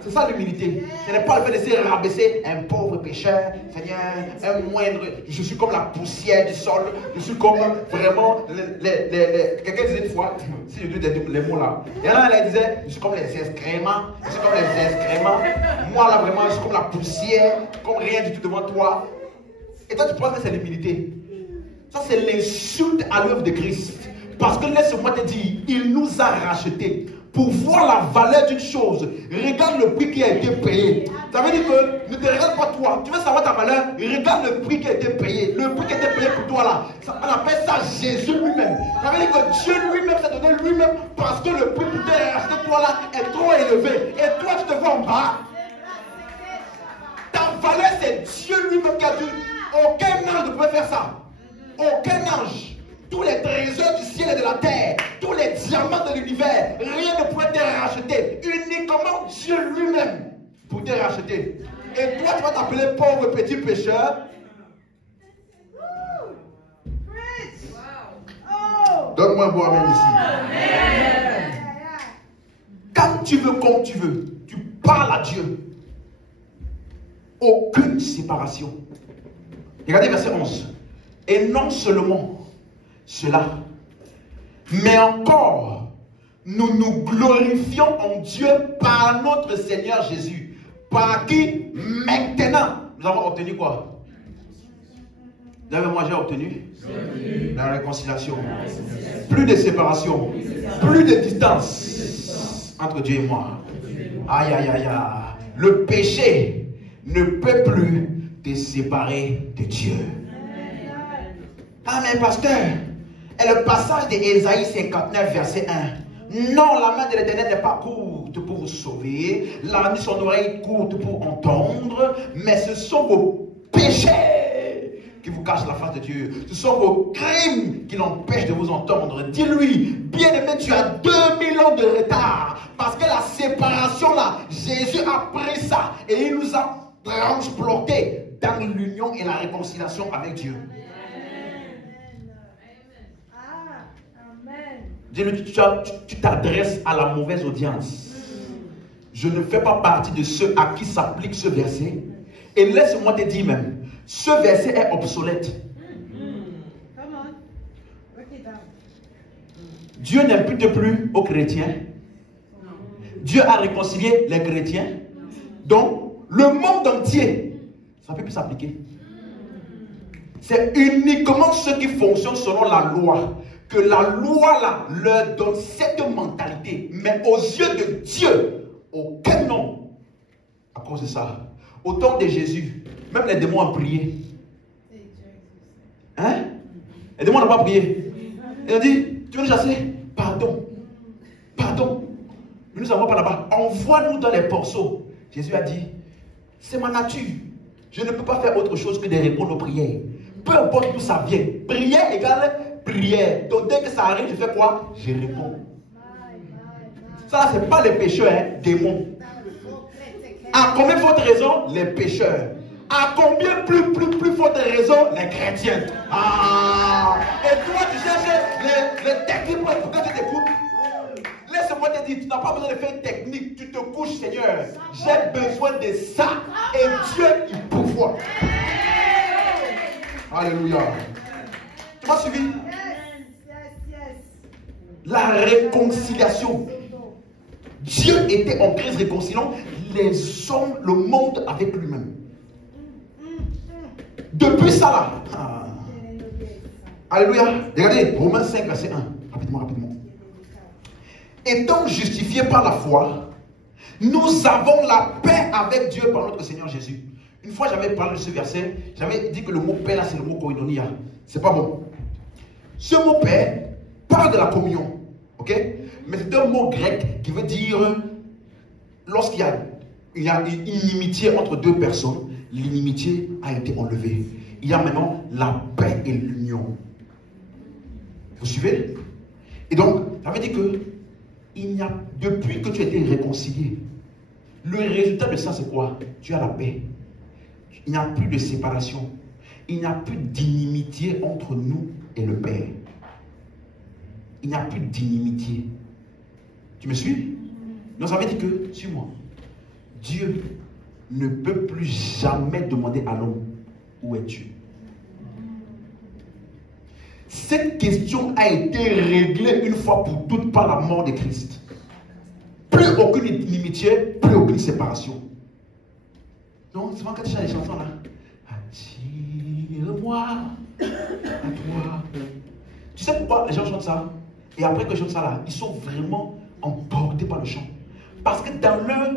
C'est ça l'humilité. Ce n'est pas le fait de se rabaisser un pauvre pécheur, Seigneur, un moindre. Je suis comme la poussière du sol. Je suis comme vraiment. Quelqu'un disait une fois, si je dis les mots là, et là elle disait, je suis comme les excréments. Je suis comme les excréments. Moi là vraiment, je suis comme la poussière, comme rien du tout devant toi. Et toi tu penses que c'est l'humilité. Ça c'est l'insulte à l'œuvre de Christ. Parce que laisse-moi te dire, il nous a rachetés. Pour voir la valeur d'une chose, regarde le prix qui a été payé. Ça veut dire que ne te regarde pas toi. Tu veux savoir ta valeur, regarde le prix qui a été payé. Le prix qui a été payé pour toi là. On appelle ça Jésus lui-même. Ça veut dire que Dieu lui-même s'est donné lui-même parce que le prix pour te racheter toi là est trop élevé. Et toi tu te vois en bas. Ta valeur c'est Dieu lui-même qui a dit. Aucun ange ne pouvait faire ça. Aucun ange. Tous les trésors du ciel et de la terre, tous les diamants de l'univers, rien ne pouvait te racheter. Uniquement Dieu lui-même pour te racheter. Et toi, tu vas t'appeler pauvre petit pécheur. Donne-moi un bon amen ici. Quand tu veux, comme tu veux, tu parles à Dieu. Aucune séparation. Regardez verset 11. Et non seulement cela, mais encore, nous nous glorifions en Dieu par notre Seigneur Jésus, par qui maintenant nous avons obtenu quoi? Vous avez, moi j'ai obtenu la réconciliation. Plus de séparation, plus de distance entre Dieu et moi. Aïe aïe aïe aïe. Le péché ne peut plus te séparer de Dieu. Ah mais pasteur, et le passage d'Ésaïe 59 verset 1. Non, la main de l'Éternel n'est pas courte pour vous sauver, ni son oreille courte pour entendre, mais ce sont vos péchés qui vous cachent la face de Dieu. Ce sont vos crimes qui l'empêchent de vous entendre. Dis-lui, bien-aimé, tu as 2000 ans de retard, parce que la séparation là, Jésus a pris ça et il nous a transportés dans l'union et la réconciliation avec Dieu. Dis-lui, tu t'adresses à la mauvaise audience. Je ne fais pas partie de ceux à qui s'applique ce verset. Et laisse-moi te dire même, ce verset est obsolète. Dieu n'impute plus aux chrétiens. Dieu a réconcilié les chrétiens. Donc, le monde entier, ça ne peut plus s'appliquer. C'est uniquement ceux qui fonctionnent selon la loi. Que la loi là, leur donne cette mentalité. Mais aux yeux de Dieu, aucun homme. À cause de ça. Au temps de Jésus, même les démons ont prié. Hein? Les démons n'ont pas prié. Ils ont dit, tu veux nous chasser? Pardon. Pardon. Nous ne savons pas là-bas. Envoie-nous dans les porceaux. Jésus a dit, c'est ma nature. Je ne peux pas faire autre chose que de répondre aux prières. Peu importe d'où ça vient. Prière égale prière. Donc dès que ça arrive, je fais quoi? Je réponds. Ça, ce n'est pas les pécheurs, hein, démons. À combien forte raison? Les pécheurs. À combien plus forte raison? Les chrétiens. Ah! Et toi, tu cherches les techniques pour que tu t'écoutes. Laisse-moi te dire, tu n'as pas besoin de faire une technique. Tu te couches, Seigneur. J'ai besoin de ça. Et Dieu, il pourvoit. Alléluia. Tu m'as suivi? La réconciliation. Dieu était en crise réconciliant les hommes, le monde avec lui-même. Depuis ça là. Ah. Alléluia. Regardez, Romains 5, verset 1. Rapidement, rapidement. Étant justifiés par la foi, nous avons la paix avec Dieu par notre Seigneur Jésus. Une fois, j'avais parlé de ce verset, j'avais dit que le mot paix là, c'est le mot koinonia. C'est pas bon. Ce mot paix parle de la communion. Ok? Mais c'est un mot grec qui veut dire lorsqu'il y a une inimitié entre deux personnes, l'inimitié a été enlevée. Il y a maintenant la paix et l'union. Vous suivez? Et donc, ça veut dire que depuis que tu as été réconcilié, le résultat de ça, c'est quoi? Tu as la paix. Il n'y a plus de séparation. Il n'y a plus d'inimitié entre nous et le Père. Il n'y a plus d'inimitié. Tu me suis? Donc ça veut dire que, suis-moi, Dieu ne peut plus jamais demander à l'homme, où es-tu? Cette question a été réglée une fois pour toutes par la mort de Christ. Plus aucune inimitié, plus aucune séparation. Donc, c'est quand tu chantes les chansons là. Attire-moi à toi. Tu sais pourquoi les gens chantent ça? Et après qu'ils chantent ça là, ils sont vraiment emportés par le chant. Parce que dans leur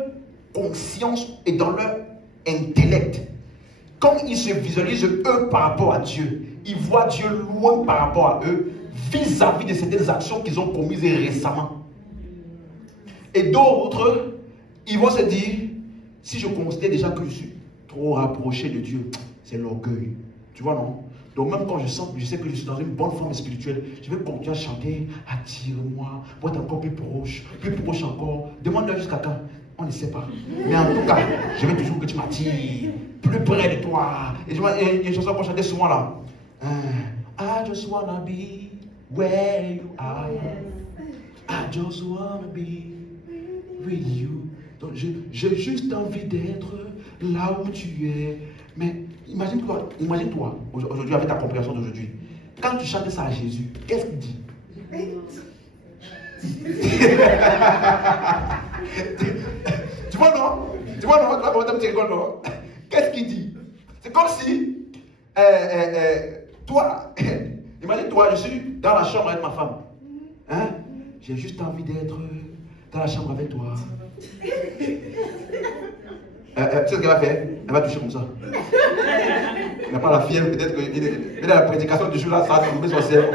conscience et dans leur intellect, quand ils se visualisent eux par rapport à Dieu, ils voient Dieu loin par rapport à eux, vis-à-vis de certaines actions qu'ils ont commises récemment. Et d'autres, ils vont se dire, si je considère déjà que je suis trop rapproché de Dieu, c'est l'orgueil. Tu vois, non? Donc même quand je sens, je sais que je suis dans une bonne forme spirituelle, je vais continuer à chanter, attire-moi, pour être encore plus proche encore. Demande-leur jusqu'à quand? On ne sait pas. Mais en tout cas, je veux toujours que tu m'attires, plus près de toi. Et il y a une chanson qu'on chantait souvent là. I just wanna be where you are. I just wanna be with you. Donc j'ai juste envie d'être là où tu es. Mais imagine-toi, aujourd'hui avec ta compréhension d'aujourd'hui, quand tu chantes ça à Jésus, qu'est-ce qu'il dit? Tu vois non? Tu vois non? Tu vois comment tu rigoles non? Qu'est-ce qu'il dit? C'est comme si toi, imagine-toi, je suis dans la chambre avec ma femme. Hein? J'ai juste envie d'être dans la chambre avec toi. Tu sais ce qu'elle va faire? Elle va toucher comme ça. Elle n'a pas la fièvre, peut-être que dans la prédication du jour là, ça a trouvé son cerveau.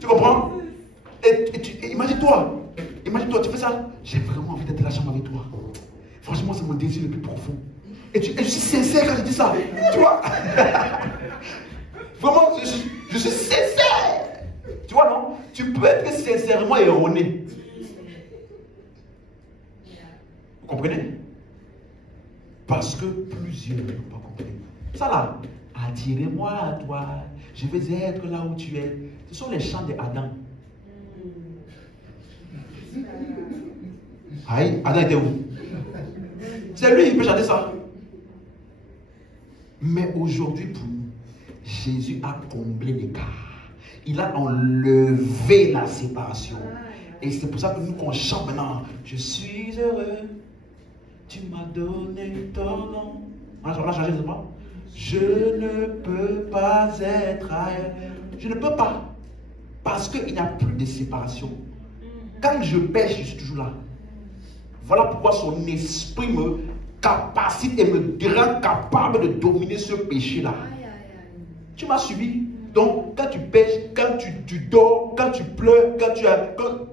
Tu comprends? Et imagine-toi, tu fais ça. J'ai vraiment envie d'être dans la chambre avec toi. Franchement, c'est mon désir le plus profond. Et je suis sincère quand je dis ça. Tu vois? Vraiment, je suis sincère. Tu vois, non? Tu peux être sincèrement erroné. Vous comprenez? Parce que plusieurs n'ont pas compris. Ça là, attirez-moi à toi. Je veux être là où tu es. Ce sont les chants d'Adam. Aïe, Adam était où? C'est lui qui peut chanter ça. Mais aujourd'hui, pour nous, Jésus a comblé l'écart. Il a enlevé la séparation. Et c'est pour ça que nous, qu'on chante maintenant, je suis heureux, tu m'as donné ton nom. On a changé, c'est pas? Je ne peux pas être ailleurs. Je ne peux pas. Parce qu'il n'y a plus de séparation. Quand je pêche, je suis toujours là. Voilà pourquoi son esprit me capacite et me rend capable de dominer ce péché-là. Tu m'as suivi? Donc, quand tu pêches, quand tu dors, quand tu pleures,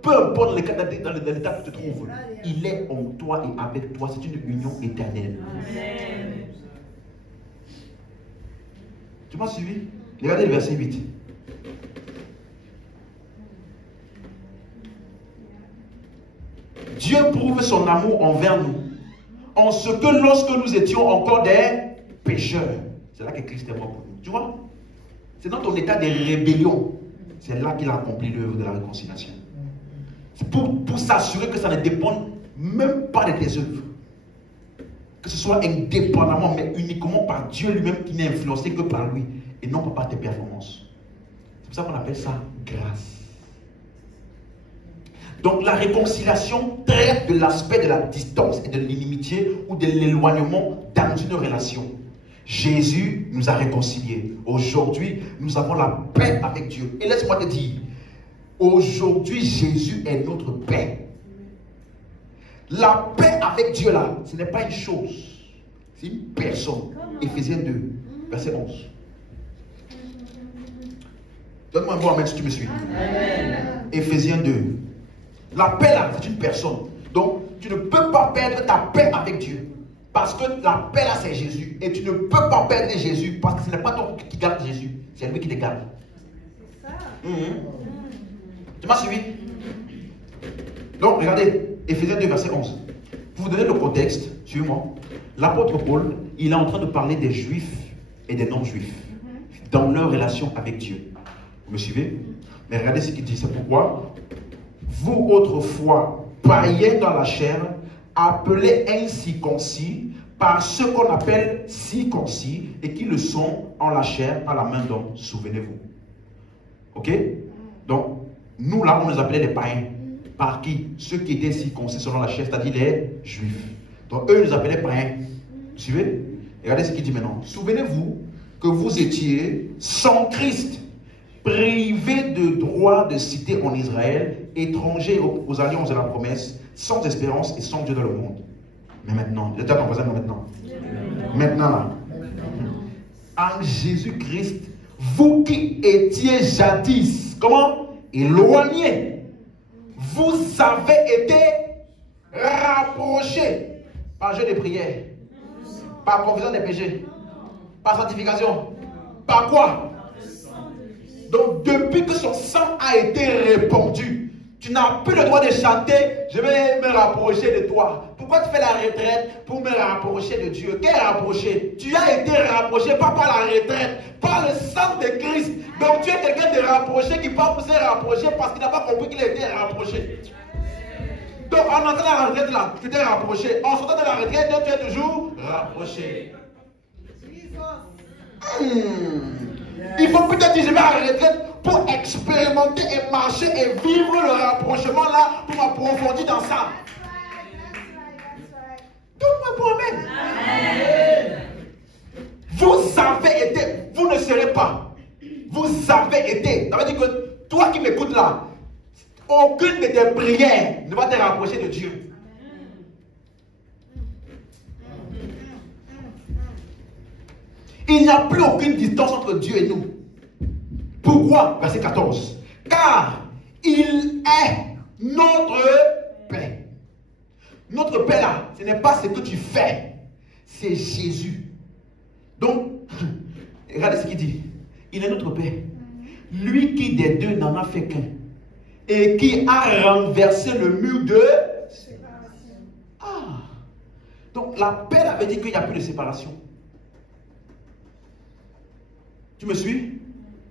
peu importe dans l'état où tu te trouves, il est en toi et avec toi. C'est une union éternelle. Amen. Tu m'as suivi? Regardez le verset 8. Dieu prouve son amour envers nous, en ce que lorsque nous étions encore des pécheurs, c'est là que Christ est mort pour nous. Tu vois? C'est dans ton état de rébellion, c'est là qu'il a accompli l'œuvre de la réconciliation. C'est pour s'assurer que ça ne dépend même pas de tes œuvres. Que ce soit indépendamment, mais uniquement par Dieu lui-même qui n'est influencé que par lui, et non pas par tes performances. C'est pour ça qu'on appelle ça grâce. Donc la réconciliation traite de l'aspect de la distance et de l'inimitié ou de l'éloignement dans une relation. Jésus nous a réconciliés. Aujourd'hui, nous avons la paix avec Dieu. Et laisse-moi te dire, aujourd'hui, Jésus est notre paix. La paix avec Dieu là, ce n'est pas une chose, c'est une personne. Éphésiens 2, verset 11. Donne-moi un mot amen si tu me suis. Éphésiens 2. La paix là, c'est une personne. Donc, tu ne peux pas perdre ta paix avec Dieu. Parce que la paix là, c'est Jésus. Et tu ne peux pas perdre Jésus parce que ce n'est pas toi qui garde Jésus. C'est lui qui te garde. C'est ça. Tu m'as suivi? Donc, regardez, Éphésiens 2, verset 11. Pour vous donner le contexte, suivez-moi. L'apôtre Paul, il est en train de parler des juifs et des non-juifs dans leur relation avec Dieu. Vous me suivez? Mais regardez ce qu'il dit. C'est pourquoi vous, autrefois, païens dans la chair, appelés incirconcis par ceux qu'on appelle circoncis et qui le sont en la chair par la main d'homme. Souvenez-vous. Ok? Donc, nous là, on nous appelait les païens. Par qui? Ceux qui étaient circoncis selon la chair, c'est-à-dire les juifs. Donc, eux, ils nous appelaient païens. Vous suivez? Regardez ce qu'il dit maintenant. Souvenez-vous que vous étiez sans Christ, privés de droit de cité en Israël, étrangers aux alliances de la promesse, sans espérance et sans Dieu dans le monde. Mais maintenant, je dis à ton voisin maintenant. Maintenant là. En Jésus-Christ, vous qui étiez jadis, comment? Éloignés, vous avez été rapprochés par jeu de prière, par confession des péchés, par sanctification, par quoi? Donc depuis que son sang a été répandu, tu n'as plus le droit de chanter, je vais me rapprocher de toi. Pourquoi tu fais la retraite? Pour me rapprocher de Dieu. Quel rapproché? Tu as été rapproché pas par la retraite, par le sang de Christ. Donc tu es quelqu'un de rapproché qui part pour se rapprocher parce qu'il n'a pas compris qu'il a été rapproché. Donc en entrant dans la retraite là, tu t'es rapproché. En sortant de la retraite, tu es toujours rapproché. Il faut peut-être dire je vais à la retraite pour expérimenter et marcher et vivre le rapprochement là pour m'approfondir dans ça. Donne-moi pour amen. Vous avez été, vous ne serez pas. Vous avez été. Ça veut dire que toi qui m'écoutes là, aucune de tes prières ne va te rapprocher de Dieu. Il n'y a plus aucune distance entre Dieu et nous. Pourquoi? Verset 14. Car il est notre paix. Notre paix là, ce n'est pas ce que tu fais, c'est Jésus. Donc, regardez ce qu'il dit. Il est notre paix. Lui qui des deux n'en a fait qu'un. Et qui a renversé le mur de séparation. Ah. Donc la paix avait dit qu'il n'y a plus de séparation. Tu me suis?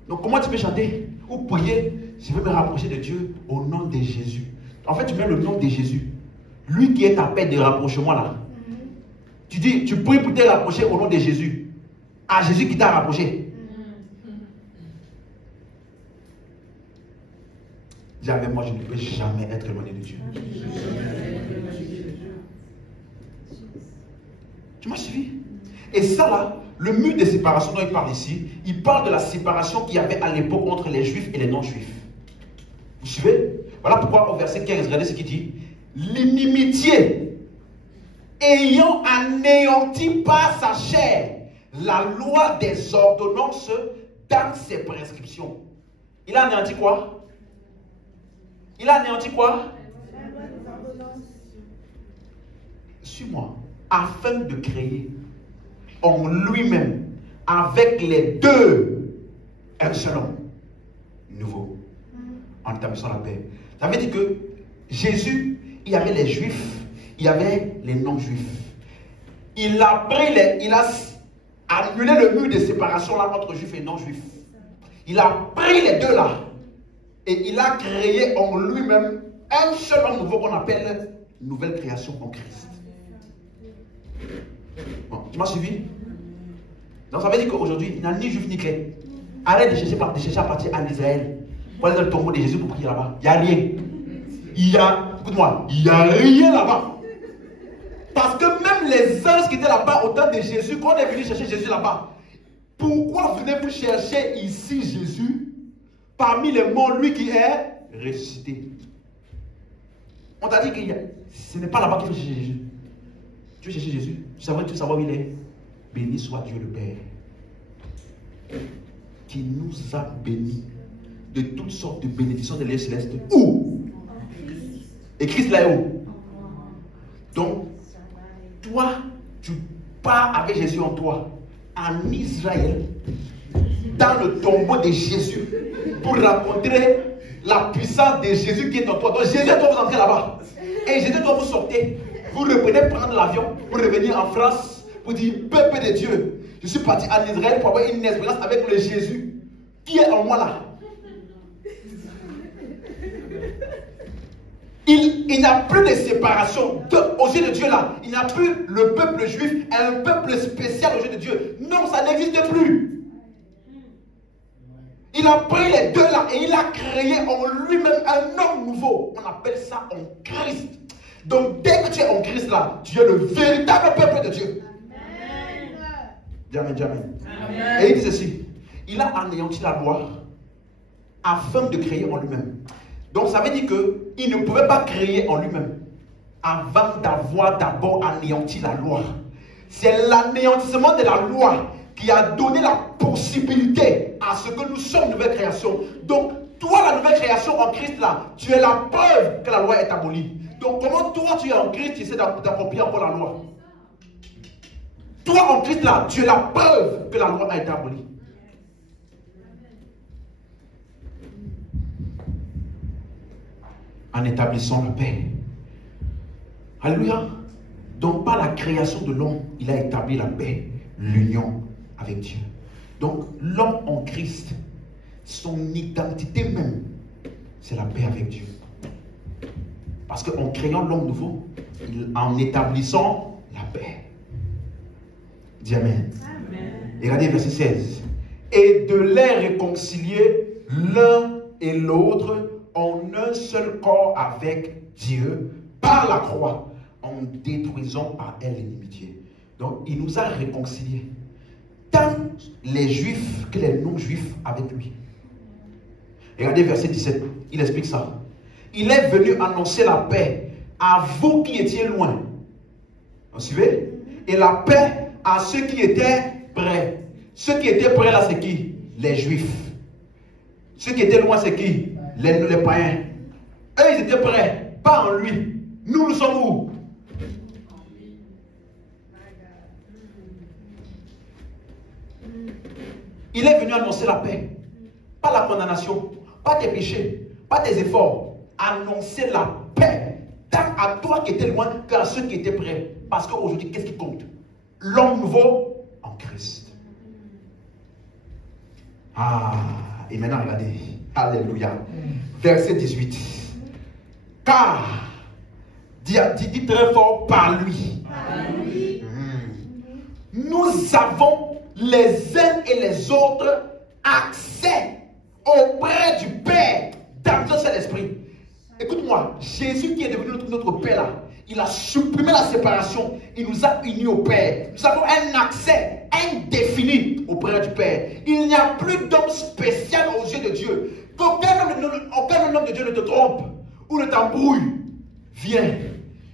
Donc comment tu peux chanter ou prier? Je veux me rapprocher de Dieu au nom de Jésus. En fait, tu mets le nom de Jésus. Lui qui est ta paix de rapprochement là. Tu dis, tu pries pour te rapprocher au nom de Jésus. À Jésus qui t'a rapproché. Dis avec moi, je ne peux jamais être éloigné de Dieu. Tu m'as suivi? Et ça là, le mur de séparation dont il parle ici, il parle de la séparation qu'il y avait à l'époque entre les juifs et les non-juifs. Vous suivez? Voilà pourquoi au verset 15, regardez ce qu'il dit. L'inimitié ayant anéanti par sa chair la loi des ordonnances dans ses prescriptions. Il a anéanti quoi? Il a anéanti quoi? Suis-moi. Afin de créer en lui-même, avec les deux, un seul homme nouveau, en établissant la paix. Ça veut dire que Jésus, il y avait les juifs, il y avait les non-juifs. Il a annulé le mur de séparation là entre juifs et non-juifs. Il a pris les deux là et il a créé en lui-même un seul homme nouveau qu'on appelle nouvelle création en Christ. Bon, tu m'as suivi? Donc ça veut dire qu'aujourd'hui, il n'y a ni juif ni chrétien. Arrête de chercher à partir en Israël. Pour aller dans le tombeau de Jésus pour prier là-bas. Il n'y a rien. Écoute-moi, il n'y a rien là-bas. Parce que même les anges qui étaient là-bas au temps de Jésus, quand on est venu chercher Jésus là-bas, pourquoi venez-vous chercher ici Jésus parmi les morts, lui qui est ressuscité? On t'a dit que ce n'est pas là-bas qu'il faut chercher Jésus. Tu veux chercher Jésus? Tu veux savoir où il est? Béni soit Dieu le Père, qui nous a bénis de toutes sortes de bénédictions de l'air céleste. Où? Et Christ là est où? Donc, toi, tu pars avec Jésus en toi, en Israël, dans le tombeau de Jésus, pour rencontrer la puissance de Jésus qui est en toi. Donc, Jésus doit vous entrer là-bas. Et Jésus doit vous sortir. Vous reprenez prendre l'avion pour revenir en France, pour dire, peuple de Dieu, je suis parti en Israël pour avoir une expérience avec le Jésus qui est en moi là. Il n'y a plus de séparation aux yeux de Dieu là. Il n'y a plus le peuple juif et un peuple spécial aux yeux de Dieu. Non, ça n'existe plus. Il a pris les deux là et il a créé en lui-même un homme nouveau. On appelle ça en Christ. Donc dès que tu es en Christ là, tu es le véritable peuple de Dieu. Amen. Amen. Et il dit ceci. Il a anéanti la loi afin de créer en lui-même. Donc ça veut dire qu'il ne pouvait pas créer en lui-même avant d'avoir d'abord anéanti la loi. C'est l'anéantissement de la loi qui a donné la possibilité à ce que nous sommes nouvelle création. Donc toi, la nouvelle création en Christ là, tu es la preuve que la loi est abolie. Donc comment toi tu es en Christ, tu essaies d'accomplir encore la loi? Toi en Christ là, tu es la preuve que la loi a été abolie. En établissant la paix. Alléluia. Donc par la création de l'homme, il a établi la paix, l'union avec Dieu. Donc l'homme en Christ, son identité même, c'est la paix avec Dieu. Parce qu'en créant l'homme nouveau, en établissant la paix. Dis Amen. Amen. Et regardez verset 16. Et de les réconcilier l'un et l'autre en un seul corps avec Dieu par la croix, en détruisant par elle l'inimitié. Donc il nous a réconciliés, tant les juifs que les non-juifs avec lui. Et regardez verset 17, il explique ça. Il est venu annoncer la paix à vous qui étiez loin. Vous suivez? Et la paix à ceux qui étaient près. Ceux qui étaient près là, c'est qui? Les juifs. Ceux qui étaient loin, c'est qui? Les païens. Eux, ils étaient prêts, pas en lui. Nous, nous sommes où? Il est venu annoncer la paix. Pas la condamnation, pas tes péchés, pas tes efforts. Annoncer la paix. Tant à toi qui étais loin qu'à ceux qui étaient près. Parce qu'aujourd'hui, qu'est-ce qui compte? L'homme nouveau en Christ. Ah, et maintenant, regardez. Alléluia. Verset 18. Car, dis très fort, par lui. nous avons les uns et les autres accès auprès du Père dans un seul esprit. Écoute-moi, Jésus qui est devenu notre Père là, il a supprimé la séparation, il nous a unis au Père. Nous avons un accès indéfini auprès du Père. Il n'y a plus d'homme spécial aux yeux de Dieu. Aucun homme de Dieu ne te trompe ou ne t'embrouille. Viens,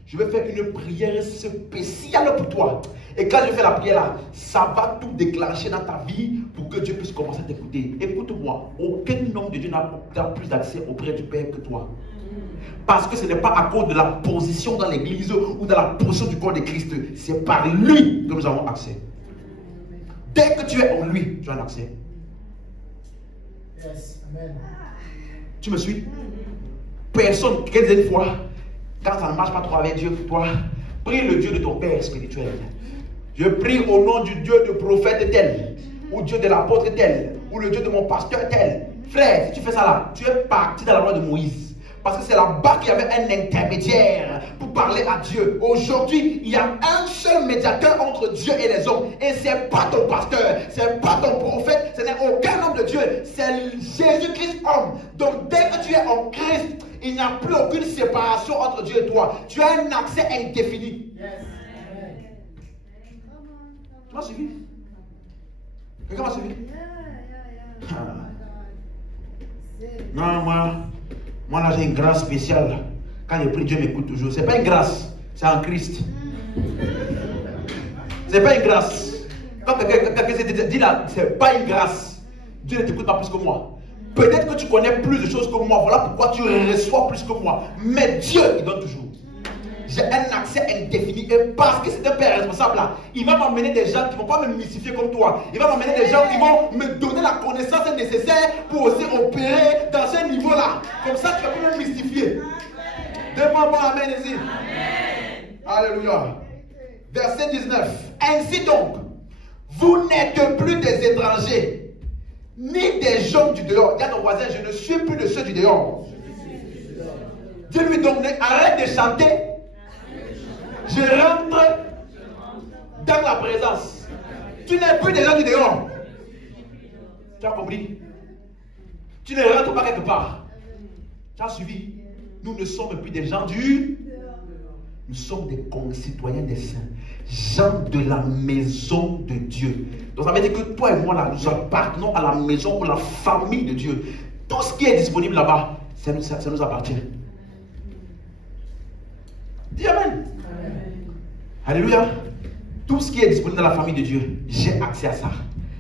je vais faire une prière spéciale pour toi. Et quand je fais la prière là, ça va tout déclencher dans ta vie pour que Dieu puisse commencer à t'écouter. Écoute-moi, aucun homme de Dieu n'a plus d'accès auprès du Père que toi. Parce que ce n'est pas à cause de la position dans l'église ou dans la position du corps de Christ. C'est par lui que nous avons accès. Dès que tu es en lui, tu as un accès. Yes. Amen. Tu me suis? Personne, quelques fois, quand ça ne marche pas trop avec Dieu, toi, prie le Dieu de ton Père spirituel. Je prie au nom du Dieu du prophète tel, ou Dieu de l'apôtre tel, ou le Dieu de mon pasteur tel. Frère, si tu fais ça là, tu es parti dans la loi de Moïse. Parce que c'est là-bas qu'il y avait un intermédiaire pour parler à Dieu. Aujourd'hui, il y a un seul médiateur entre Dieu et les hommes. Et ce n'est pas ton pasteur, ce n'est pas ton prophète, ce n'est aucun homme de Dieu. C'est Jésus-Christ homme. Donc dès que tu es en Christ, il n'y a plus aucune séparation entre Dieu et toi. Tu as un accès indéfini. Yes. Tu m'as suivi? Quelqu'un m'a suivi? Non, moi là j'ai une grâce spéciale. Quand je prie, Dieu m'écoute toujours. C'est pas une grâce, c'est en Christ. C'est pas une grâce. Quand quelqu'un dit là, c'est pas une grâce. Dieu ne t'écoute pas plus que moi. Peut-être que tu connais plus de choses que moi. Voilà pourquoi tu reçois plus que moi. Mais Dieu, il donne toujours. J'ai un accès indéfini. Et parce que c'est un Père responsable là, il va m'emmener des gens qui ne vont pas me mystifier comme toi. Il va m'emmener des gens qui vont me donner la connaissance nécessaire pour aussi opérer dans ce niveau là. Comme ça, tu vas plus me mystifier. Demande-moi amen ici. Alléluia. Verset 19. Ainsi donc, vous n'êtes plus des étrangers, ni des gens du dehors. Dis à ton voisin, je ne suis plus de ceux du dehors. Dis-lui donc, arrête de chanter. Je rentre dans la présence. Tu n'es plus des gens du dehors. Tu as compris? Tu ne rentres pas quelque part. Tu as suivi? Nous ne sommes plus des gens du... Nous sommes des concitoyens des saints. Gens de la maison de Dieu. Donc ça veut dire que toi et moi là, nous appartenons à la maison ou la famille de Dieu. Tout ce qui est disponible là-bas, ça nous appartient. Dis amen. Alléluia. Tout ce qui est disponible dans la famille de Dieu, j'ai accès à ça.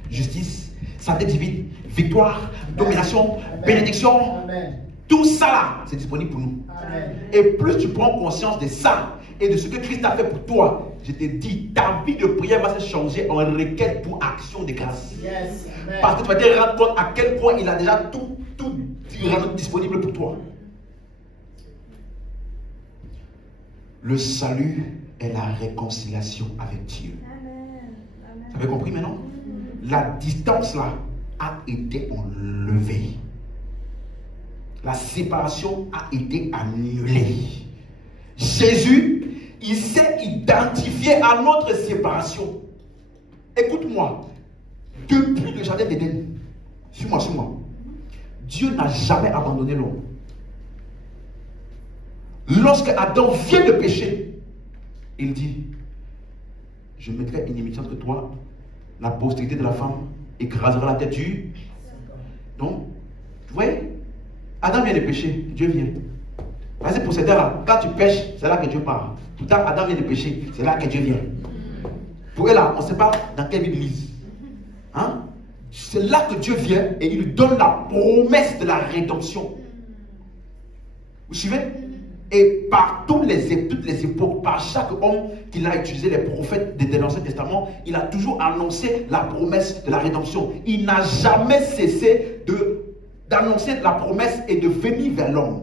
Justice, santé divine, victoire, domination, bénédiction. Amen. Tout ça là, c'est disponible pour nous. Amen. Et plus tu prends conscience de ça et de ce que Christ a fait pour toi, je te dis, ta vie de prière va se changer en requête pour action de grâce. Yes. Amen. Parce que tu vas te rendre compte à quel point il a déjà tout disponible pour toi. Le salut est la réconciliation avec Dieu. Vous avez compris maintenant? La distance là a été enlevée. La séparation a été annulée. Jésus, il s'est identifié à notre séparation. Écoute-moi, depuis le jardin d'Éden, suis-moi, suis-moi, Dieu n'a jamais abandonné l'homme. Lorsque Adam vient de pécher, il dit, je mettrai une inimitié entre toi, la postérité de la femme écrasera la tête du... Donc, vous voyez, Adam vient de pécher, Dieu vient. Vas-y pour cette là, quand tu pêches, c'est là que Dieu part. Pourtant, Adam vient de pécher, c'est là que Dieu vient. Pour eux là, on ne sait pas dans quelle église. Hein? C'est là que Dieu vient et il lui donne la promesse de la rédemption. Vous suivez? Et par toutes les époques, par chaque homme qu'il a utilisé, les prophètes de l'Ancien Testament, il a toujours annoncé la promesse de la rédemption. Il n'a jamais cessé d'annoncer la promesse et de venir vers l'homme.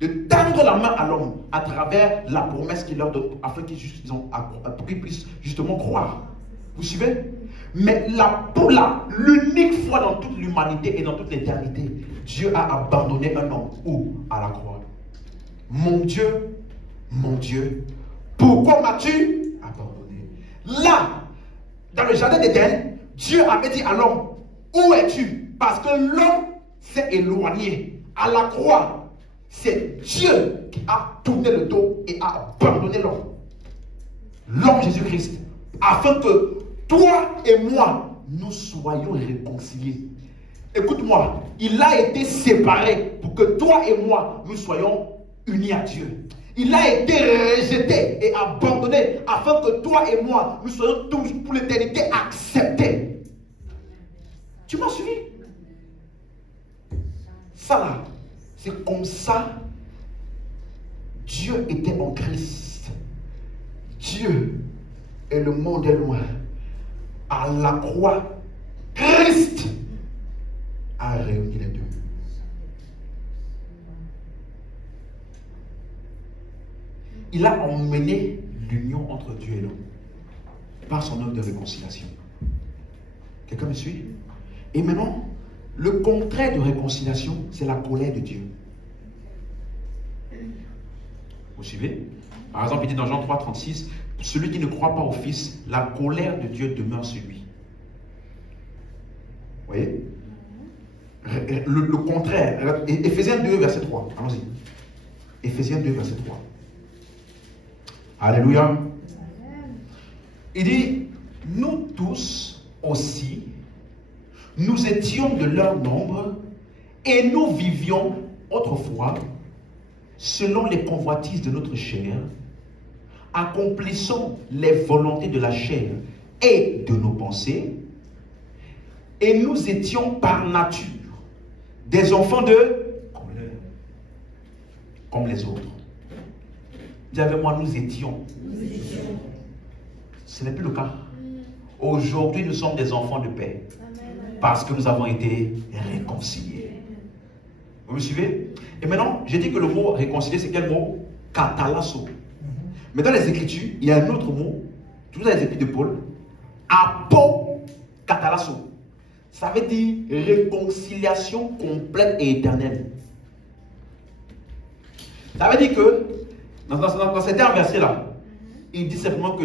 De tendre la main à l'homme à travers la promesse qu'il leur donne afin qu'ils puissent justement croire. Vous suivez? Mais pour l'unique fois dans toute l'humanité et dans toute l'éternité, Dieu a abandonné un homme. Où? À la croix. Mon Dieu, pourquoi m'as-tu abandonné? Là, dans le jardin d'Éden, Dieu avait dit à l'homme, où es-tu? Parce que l'homme s'est éloigné. À la croix, c'est Dieu qui a tourné le dos et a abandonné l'homme. L'homme Jésus-Christ, afin que toi et moi, nous soyons réconciliés. Écoute-moi, il a été séparé pour que toi et moi, nous soyons unis à Dieu. Il a été rejeté et abandonné afin que toi et moi, nous soyons tous pour l'éternité acceptés. Tu m'as suivi? Ça là, c'est comme ça. Dieu était en Christ. Dieu et le monde est loin. À la croix, Christ a réuni les deux. Il a emmené l'union entre Dieu et l'homme par son œuvre de réconciliation. Quelqu'un me suit? Et maintenant, le contraire de réconciliation, c'est la colère de Dieu. Vous suivez? Par exemple, il dit dans Jean 3, 36, celui qui ne croit pas au Fils, la colère de Dieu demeure sur lui. Vous voyez? Le contraire. Éphésiens 2, verset 3. Allons-y. Éphésiens 2, verset 3. Alléluia. Il dit, nous tous aussi, nous étions de leur nombre et nous vivions autrefois selon les convoitises de notre chair, accomplissons les volontés de la chair et de nos pensées, et nous étions par nature des enfants de colère, comme les autres. Dis avec moi, nous étions. Ce n'est plus le cas. Aujourd'hui, nous sommes des enfants de paix. Parce que nous avons été réconciliés. Vous me suivez? Et maintenant, j'ai dit que le mot réconcilier, c'est quel mot? Katalasso. Mais dans les Écritures, il y a un autre mot, toujours dans les Épîtres de Paul, apokatalasso. Ça veut dire réconciliation complète et éternelle. Ça veut dire que, dans cet verset-là, il dit simplement que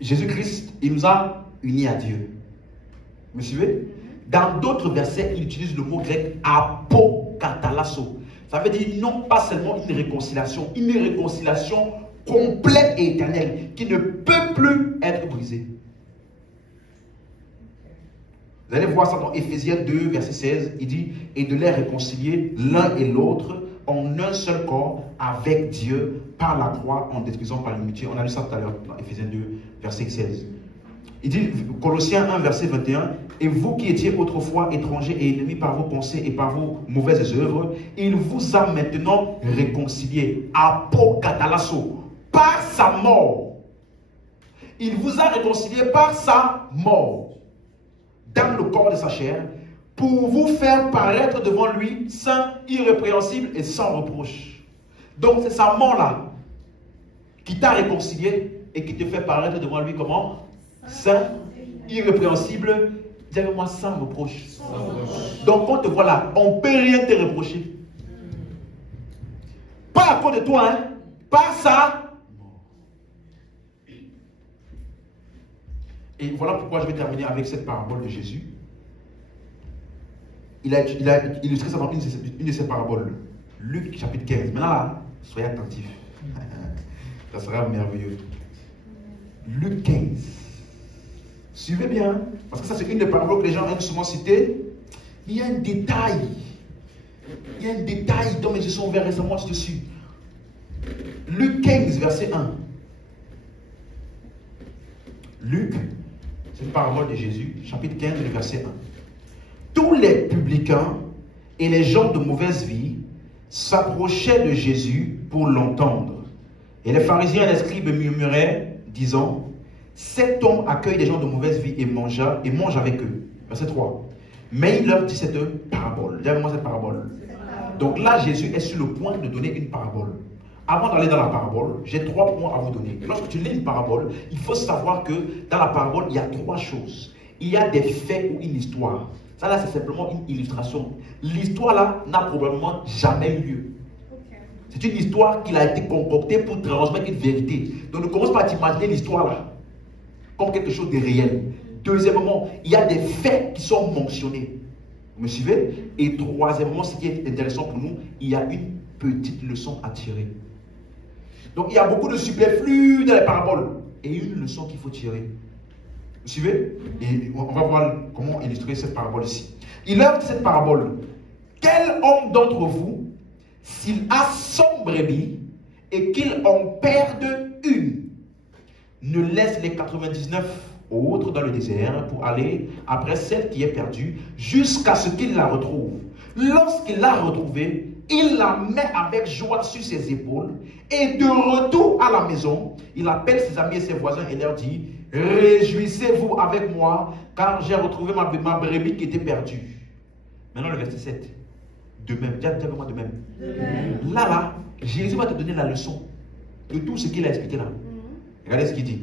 Jésus-Christ, il nous a unis à Dieu. Vous me suivez? Dans d'autres versets, il utilise le mot grec apokatalasso. Ça veut dire non pas seulement une réconciliation complète et éternelle qui ne peut plus être brisée. Vous allez voir ça dans Éphésiens 2, verset 16. Il dit, et de les réconcilier l'un et l'autre en un seul corps avec Dieu par la croix en détruisant par l'immunité. On a lu ça tout à l'heure dans Éphésiens 2, verset 16. Il dit, Colossiens 1, verset 21, et vous qui étiez autrefois étrangers et ennemis par vos pensées et par vos mauvaises œuvres, il vous a maintenant réconciliés, apokatalasso, par sa mort. Il vous a réconciliés par sa mort, dans le corps de sa chair, pour vous faire paraître devant lui saint, irrépréhensible et sans reproche. Donc c'est sa mort-là qui t'a réconcilié et qui te fait paraître devant lui comment? Saint, irrépréhensible, dis avec moi sans reproche. Donc quand on te voit là, on ne peut rien te reprocher. Pas à cause de toi, hein? Pas ça. Et voilà pourquoi je vais terminer avec cette parabole de Jésus. Il a illustré ça dans une de ses paraboles. Luc chapitre 15. Maintenant là, soyez attentifs. Ça sera merveilleux. Luc 15. Suivez bien. Parce que ça, c'est une des paraboles que les gens aiment souvent citer. Il y a un détail. Il y a un détail dont mes yeux sont ouverts récemment dessus. Luc 15, verset 1. Luc, c'est une parabole de Jésus, chapitre 15, verset 1. Tous les publicains et les gens de mauvaise vie s'approchaient de Jésus pour l'entendre. Et les pharisiens et les scribes murmuraient, disant, cet homme accueille des gens de mauvaise vie et mange avec eux. Verset 3. Mais il leur dit cette parabole. Dis avec moi cette parabole. Donc là, Jésus est sur le point de donner une parabole. Avant d'aller dans la parabole, j'ai 3 points à vous donner. Lorsque tu lis une parabole, il faut savoir que dans la parabole, il y a 3 choses. Il y a des faits ou une histoire. Ça là, c'est simplement une illustration. L'histoire là n'a probablement jamais eu lieu. C'est une histoire qui a été concoctée pour transmettre une vérité. Donc ne commence pas à t'imaginer l'histoire là. comme quelque chose de réel. Deuxièmement, il y a des faits qui sont mentionnés. Vous me suivez? Et troisièmement, ce qui est intéressant pour nous, il y a une petite leçon à tirer. Donc il y a beaucoup de superflu dans les paraboles et une leçon qu'il faut tirer. Vous suivez? Et on va voir comment illustrer cette parabole ici. Il a dit cette parabole. Quel homme d'entre vous, s'il a 100 brebis et qu'il en perde une, ne laisse les 99 autres dans le désert pour aller après celle qui est perdue jusqu'à ce qu'il la retrouve. Lorsqu'il l'a retrouvée, il la met avec joie sur ses épaules et de retour à la maison, il appelle ses amis et ses voisins et leur dit: réjouissez-vous avec moi car j'ai retrouvé ma brebis qui était perdue. Maintenant le verset 7. De même, dis-moi de même. Là, Jésus va te donner la leçon de tout ce qu'il a expliqué là. Regardez ce qu'il dit.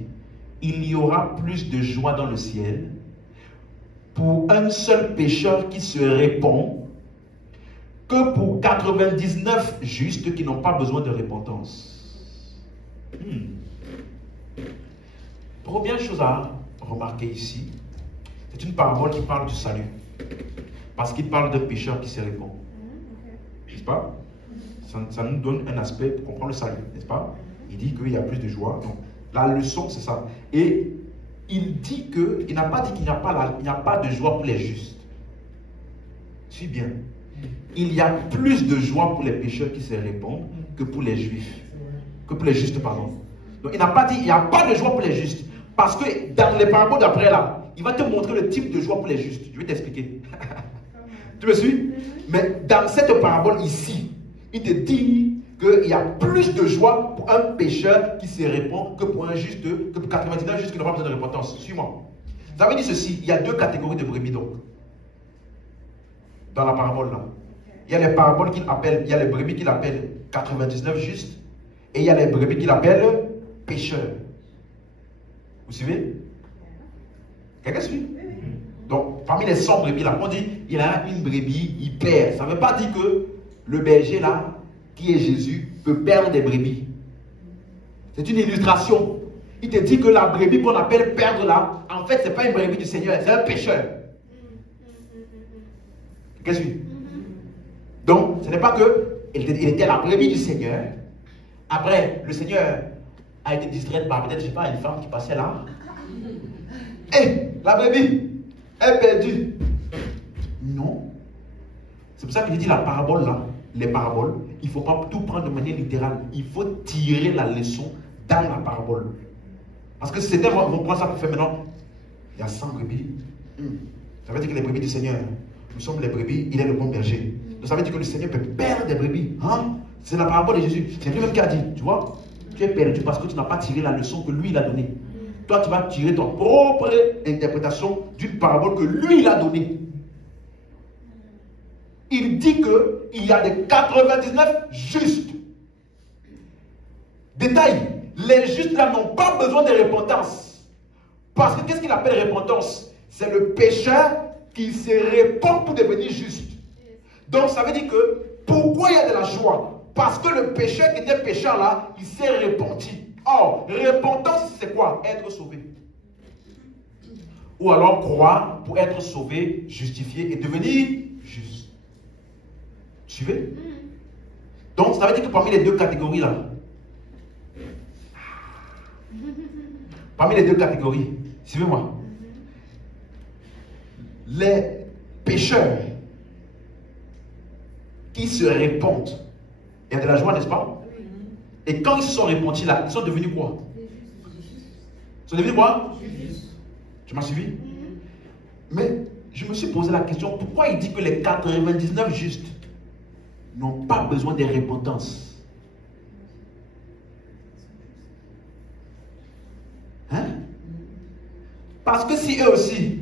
Il y aura plus de joie dans le ciel pour un seul pécheur qui se répand que pour 99 justes qui n'ont pas besoin de repentance. Première chose à remarquer ici, c'est une parabole qui parle du salut. Parce qu'il parle d'un pécheur qui se répand. N'est-ce pas? Ça nous donne un aspect pour comprendre le salut, n'est-ce pas? Il dit qu'il y a plus de joie. Donc, la leçon, c'est ça. Et il dit que, il n'a pas dit qu'il n'y a pas de joie pour les justes. Suis bien. Il y a plus de joie pour les pécheurs qui se répandent que pour les juifs. Que pour les justes, pardon. Donc il n'a pas dit qu'il n'y a pas de joie pour les justes. Parce que dans les paraboles d'après là, il va te montrer le type de joie pour les justes. Je vais t'expliquer. Tu me suis? Mais dans cette parabole ici, il te dit qu'il y a plus de joie pour un pécheur qui se répand que pour un juste, que pour 99 justes qui n'ont pas besoin de repentance. Suis-moi. Ça veut dire ceci, il y a deux catégories de brebis donc. Dans la parabole là. Il y a les paraboles qu'il appelle, il y a les brebis qu'il appelle 99 justes, et il y a les brebis qu'il appelle pécheurs. Vous suivez? Quelqu'un suit? Donc, parmi les 100 brebis là, on dit, il y a une brebis, il perd. Ça ne veut pas dire que le berger là, qui est Jésus, peut perdre des brebis. C'est une illustration. Il te dit que la brebis qu'on appelle perdre là, en fait, ce n'est pas une brebis du Seigneur, c'est un pécheur. Qu'est-ce que tu dis? Donc, ce n'est pas qu'il était la brebis du Seigneur. Après, le Seigneur a été distrait par peut-être, je ne sais pas, une femme qui passait là. Hé, la brebis est perdue. Non. C'est pour ça que je dis la parabole là, les paraboles, il ne faut pas tout prendre de manière littérale. Il faut tirer la leçon dans la parabole. Parce que c'était, on prend ça pour faire maintenant. Il y a 100 brebis. Ça veut dire que les brebis du Seigneur, nous sommes les brebis, il est le bon berger. Donc ça veut dire que le Seigneur peut perdre des brebis. Hein? C'est la parabole de Jésus. C'est lui-même qui a dit, tu vois, tu es perdu parce que tu n'as pas tiré la leçon que lui il a donnée. Toi, tu vas tirer ton propre interprétation d'une parabole que lui il a donnée. Il dit qu'il y a des 99 justes. Détail, les justes là n'ont pas besoin de repentance. Parce que qu'est-ce qu'il appelle repentance? C'est le pécheur qui se répand pour devenir juste. Donc ça veut dire que, pourquoi il y a de la joie? Parce que le pécheur qui était pécheur là, il s'est repenti. Or, repentance c'est quoi? Être sauvé. Ou alors croire pour être sauvé, justifié et devenir juste. Suivez? Donc ça veut dire que parmi les deux catégories là, suivez-moi, les pécheurs qui se répandent, il y a de la joie, n'est-ce pas? Et quand ils se sont répandus là, ils sont devenus quoi? Ils sont devenus quoi? Tu m'as suivi? Mais je me suis posé la question, pourquoi il dit que les 99 justes n'ont pas besoin de repentance? Hein? Parce que si eux aussi,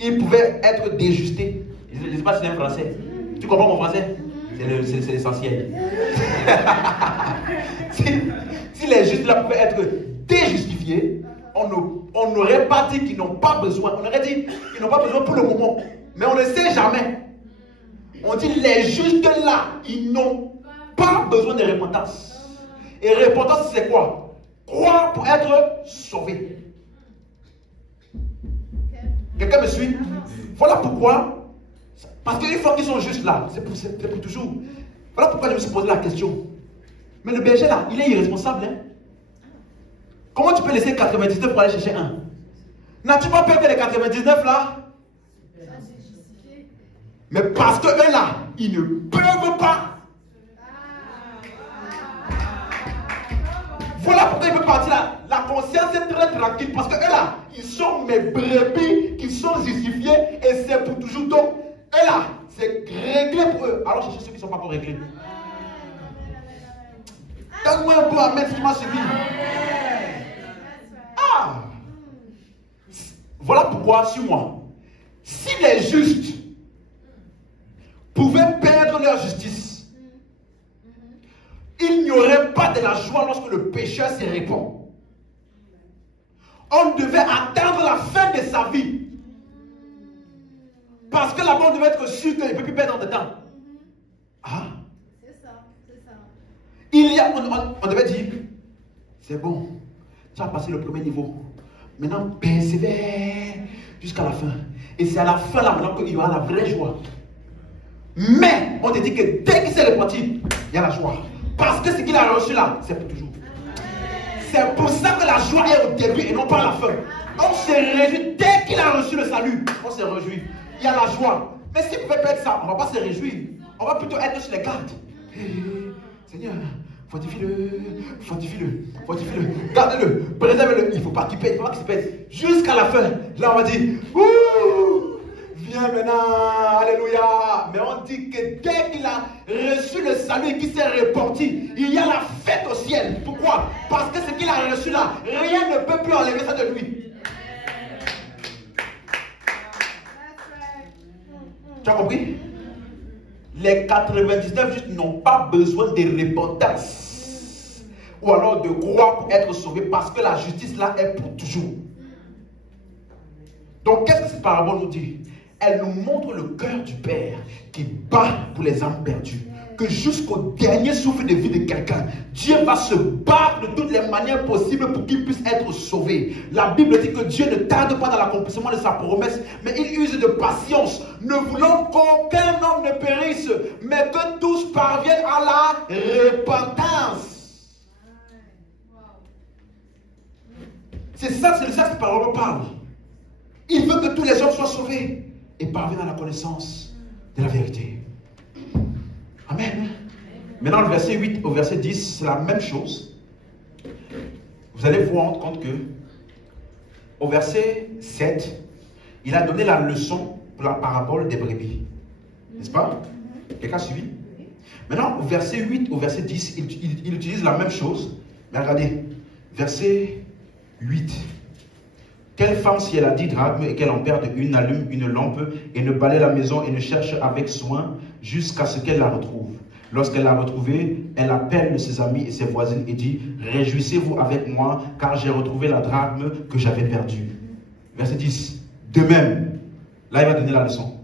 ils pouvaient être déjustés. Je ne sais pas si c'est un français. Tu comprends mon français? C'est l'essentiel. si les justes là pouvaient être déjustifiés, on n'aurait pas dit qu'ils n'ont pas besoin. On aurait dit qu'ils n'ont pas besoin pour le moment. Mais on ne sait jamais. On dit les justes là, ils n'ont pas besoin de repentance. Et repentance c'est quoi? Croire pour être sauvé. Quelqu'un me suit? Voilà pourquoi. Parce qu'une fois qu'ils sont juste là, c'est pour toujours. Voilà pourquoi je me suis posé la question. Mais le berger là, il est irresponsable. Hein? Comment tu peux laisser 99 pour aller chercher un? N'as-tu pas peur que les 99 là? Mais parce que eux là, ils ne peuvent pas. Voilà pourquoi il peut partir là. La conscience est très tranquille. Parce que eux là, ils sont mes brebis qui sont justifiés et c'est pour toujours. Donc, eux là, c'est réglé pour eux. Alors cherchez ceux qui ne sont pas encore réglés. Donne-moi un peu à mettre ce qui m'a suivi. Ah! Voilà pourquoi, sur moi, si les justes pouvaient perdre leur justice, il n'y aurait pas de la joie lorsque le pécheur se répand. On devait attendre la fin de sa vie. Parce que là-bas, on devait être sûr qu'il ne peut plus perdre de temps. Ah? C'est ça. On devait dire, c'est bon, tu as passé le premier niveau. Maintenant, persévère jusqu'à la fin. Et c'est à la fin, là, maintenant, qu'il y aura la vraie joie. Mais, on te dit que dès qu'il s'est réparti, il y a la joie. Parce que ce qu'il a reçu là, c'est pour toujours. C'est pour ça que la joie est au début et non pas à la fin. On se réjouit dès qu'il a reçu le salut. On se réjouit. Il y a la joie. Mais s'il ne pouvait pas être ça, on ne va pas se réjouir. On va plutôt être sur les gardes. Seigneur, fortifie-le. Garde-le. Préserve-le. Il ne faut pas qu'il pète. Il ne faut pas qu'il se pète. Jusqu'à la fin. Là, on va dire, ouh, viens maintenant. Alléluia. Mais on dit que dès qu'il a reçu le salut et qu'il s'est réparti, il y a la fête au ciel. Pourquoi? Parce que ce qu'il a reçu là, rien ne peut plus enlever ça de lui. Tu as compris? Les 99 justes n'ont pas besoin de repentance ou alors de croix pour être sauvés parce que la justice là est pour toujours. Donc qu'est-ce que cette parabole nous dit? Elle nous montre le cœur du Père qui bat pour les âmes perdues. Que jusqu'au dernier souffle de vie de quelqu'un, Dieu va se battre de toutes les manières possibles pour qu'il puisse être sauvé. La Bible dit que Dieu ne tarde pas dans l'accomplissement de sa promesse, mais il use de patience, ne voulant qu'aucun homme ne périsse, mais que tous parviennent à la repentance. C'est ça que cette parole parle. Il veut que tous les hommes soient sauvés et parviennent à la connaissance de la vérité. Amen. Maintenant, le verset 8 au verset 10, c'est la même chose. Vous allez vous rendre compte que au verset 7, il a donné la leçon pour la parabole des brebis. N'est-ce pas? Quelqu'un a suivi? Maintenant, au verset 8 au verset 10, il utilise la même chose. Mais regardez, verset 8. Quelle femme, si elle a 10 drachmes et qu'elle en perde une, allume une lampe et ne balaye la maison et ne cherche avec soin jusqu'à ce qu'elle la retrouve. Lorsqu'elle l'a retrouvée, elle appelle ses amis et ses voisines et dit, réjouissez-vous avec moi car j'ai retrouvé la drachme que j'avais perdue. Verset 10. De même, là il va donner la leçon.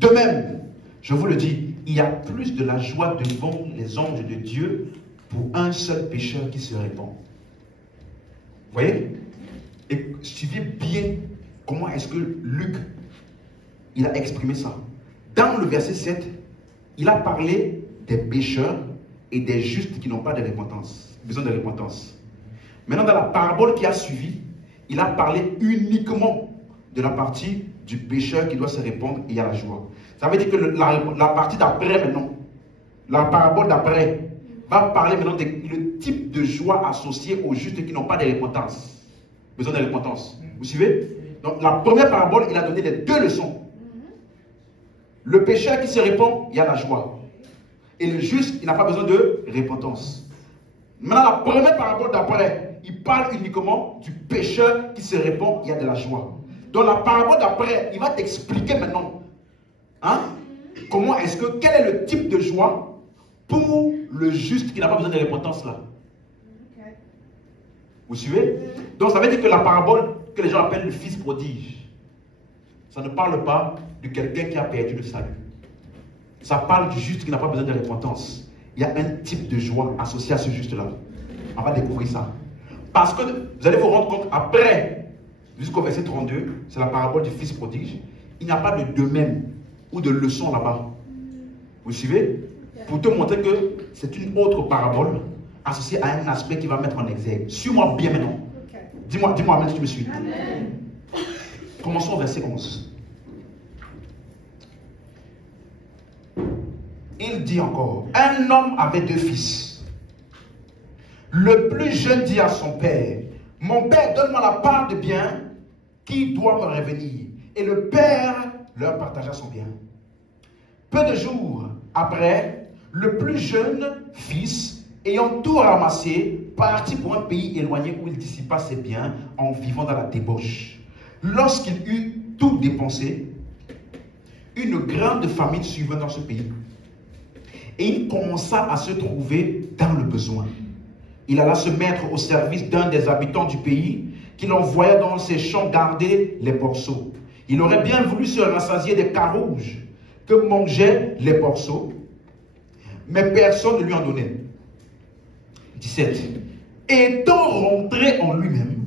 De même, je vous le dis, il y a plus de la joie devant les anges de Dieu pour un seul pécheur qui se répand. Vous voyez? Et suivez bien comment est-ce que Luc il a exprimé ça. Dans le verset 7, il a parlé des pécheurs et des justes qui n'ont pas de repentance, besoin de repentance. Maintenant, dans la parabole qui a suivi, il a parlé uniquement de la partie du pécheur qui doit se répandre et il y a la joie. Ça veut dire que la partie d'après maintenant, la parabole d'après, va parler maintenant du type de joie associée aux justes qui n'ont pas de repentance. Besoin de repentance. Vous suivez? Donc la première parabole, il a donné les deux leçons. Le pécheur qui se répand, il y a la joie. Et le juste, il n'a pas besoin de repentance. Maintenant, la première parabole d'après, il parle uniquement du pécheur qui se répand, il y a de la joie. Dans la parabole d'après, il va t'expliquer maintenant, hein, comment est-ce que, quel est le type de joie pour le juste qui n'a pas besoin de repentance là. Vous suivez? Donc ça veut dire que la parabole que les gens appellent le fils prodige, ça ne parle pas de quelqu'un qui a perdu le salut. Ça parle du juste qui n'a pas besoin de repentance. Il y a un type de joie associé à ce juste-là. On va découvrir ça. Parce que vous allez vous rendre compte après jusqu'au verset 32, c'est la parabole du fils prodigue. Il n'y a pas de même ou de leçon là-bas. Vous suivez? Pour te montrer que c'est une autre parabole associée à un aspect qui va mettre en exergue. Suis-moi bien maintenant. Dis-moi amen si tu me suis. Amen. Commençons au verset 11. Il dit encore, un homme avait 2 fils. Le plus jeune dit à son père, mon père, donne-moi la part de bien qui doit me revenir. Et le père leur partagea son bien. Peu de jours après, le plus jeune fils, ayant tout ramassé, partit pour un pays éloigné où il dissipa ses biens en vivant dans la débauche. Lorsqu'il eut tout dépensé, une grande famine survint dans ce pays. Et il commença à se trouver dans le besoin. Il alla se mettre au service d'un des habitants du pays, qu'il envoya dans ses champs garder les porceaux. Il aurait bien voulu se rassasier des carouges que mangeaient les porceaux, mais personne ne lui en donnait. 17. Étant rentré en lui-même,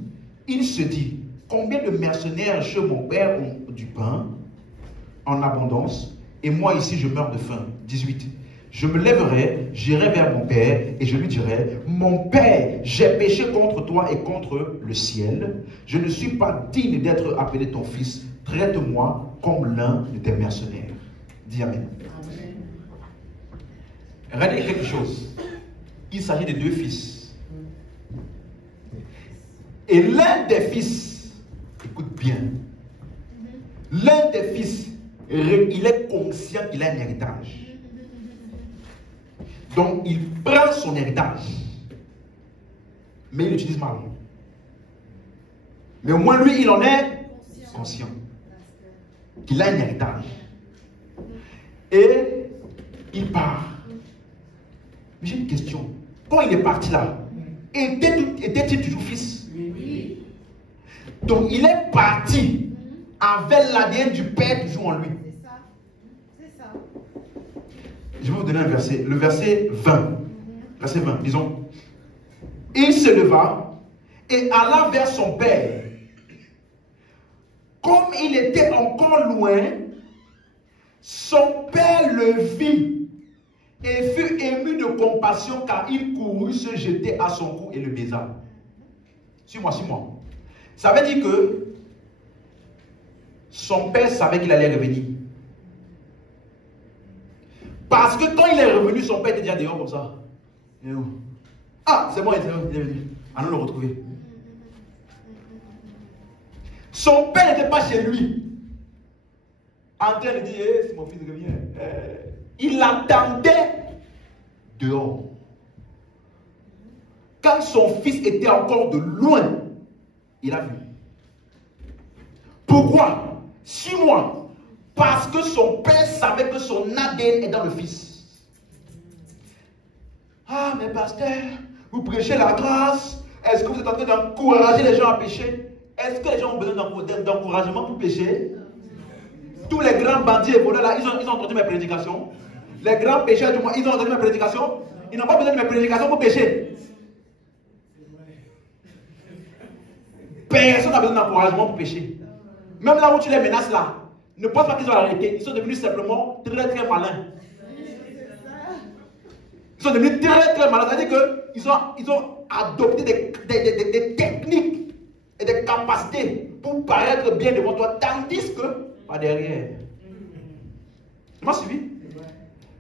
il se dit, combien de mercenaires chez mon père ont du pain en abondance, et moi ici je meurs de faim. 18. Je me lèverai, j'irai vers mon père, et je lui dirai, mon père, j'ai péché contre toi et contre le ciel. Je ne suis pas digne d'être appelé ton fils. Traite-moi comme l'un de tes mercenaires. Dis amen. Regardez quelque chose. Il s'agit de 2 fils. Et l'un des fils, écoute bien, l'un des fils, il est conscient qu'il a un héritage. Donc, il prend son héritage. Mais il l'utilise mal. Mais au moins, lui, il en est conscient. Qu'il a un héritage. Et il part. Mais j'ai une question. Quand il est parti là, était-il toujours fils? Oui. Donc, il est parti avec l'ADN du Père toujours en lui. C'est ça. Je vais vous donner un verset. Le verset 20. Verset 20, disons. Il se leva et alla vers son père. Comme il était encore loin, son père le vit et fut ému de compassion car il courut se jeter à son cou et le baisa. Suis-moi. Ça veut dire que son père savait qu'il allait revenir. Parce que quand il est revenu, son père était déjà dehors comme ça. Ah, c'est bon, il est venu. Allons le retrouver. Son père n'était pas chez lui. En train de dire, c'est mon fils revient. Il l'attendait dehors. Quand son fils était encore de loin, il a vu. Pourquoi? 6 mois. Parce que son père savait que son ADN est dans le fils. Ah, mais pasteur, vous prêchez la grâce. Est-ce que vous êtes en train d'encourager les gens à pécher? Est-ce que les gens ont besoin d'encouragement pour pécher? Tous les grands bandits et voleurs là, ils ont entendu mes prédications. Les grands pécheurs du monde, ils ont entendu mes prédications. Ils n'ont pas besoin de mes prédications pour pécher. Personne n'a besoin d'encouragement pour pécher. Même là où tu les menaces là, ne pense pas qu'ils ont arrêté. Ils sont devenus simplement très très malins. Ils sont devenus très très malins. C'est-à-dire qu'ils ont adopté des techniques et des capacités pour paraître bien devant toi, tandis que pas derrière. Tu m'as suivi?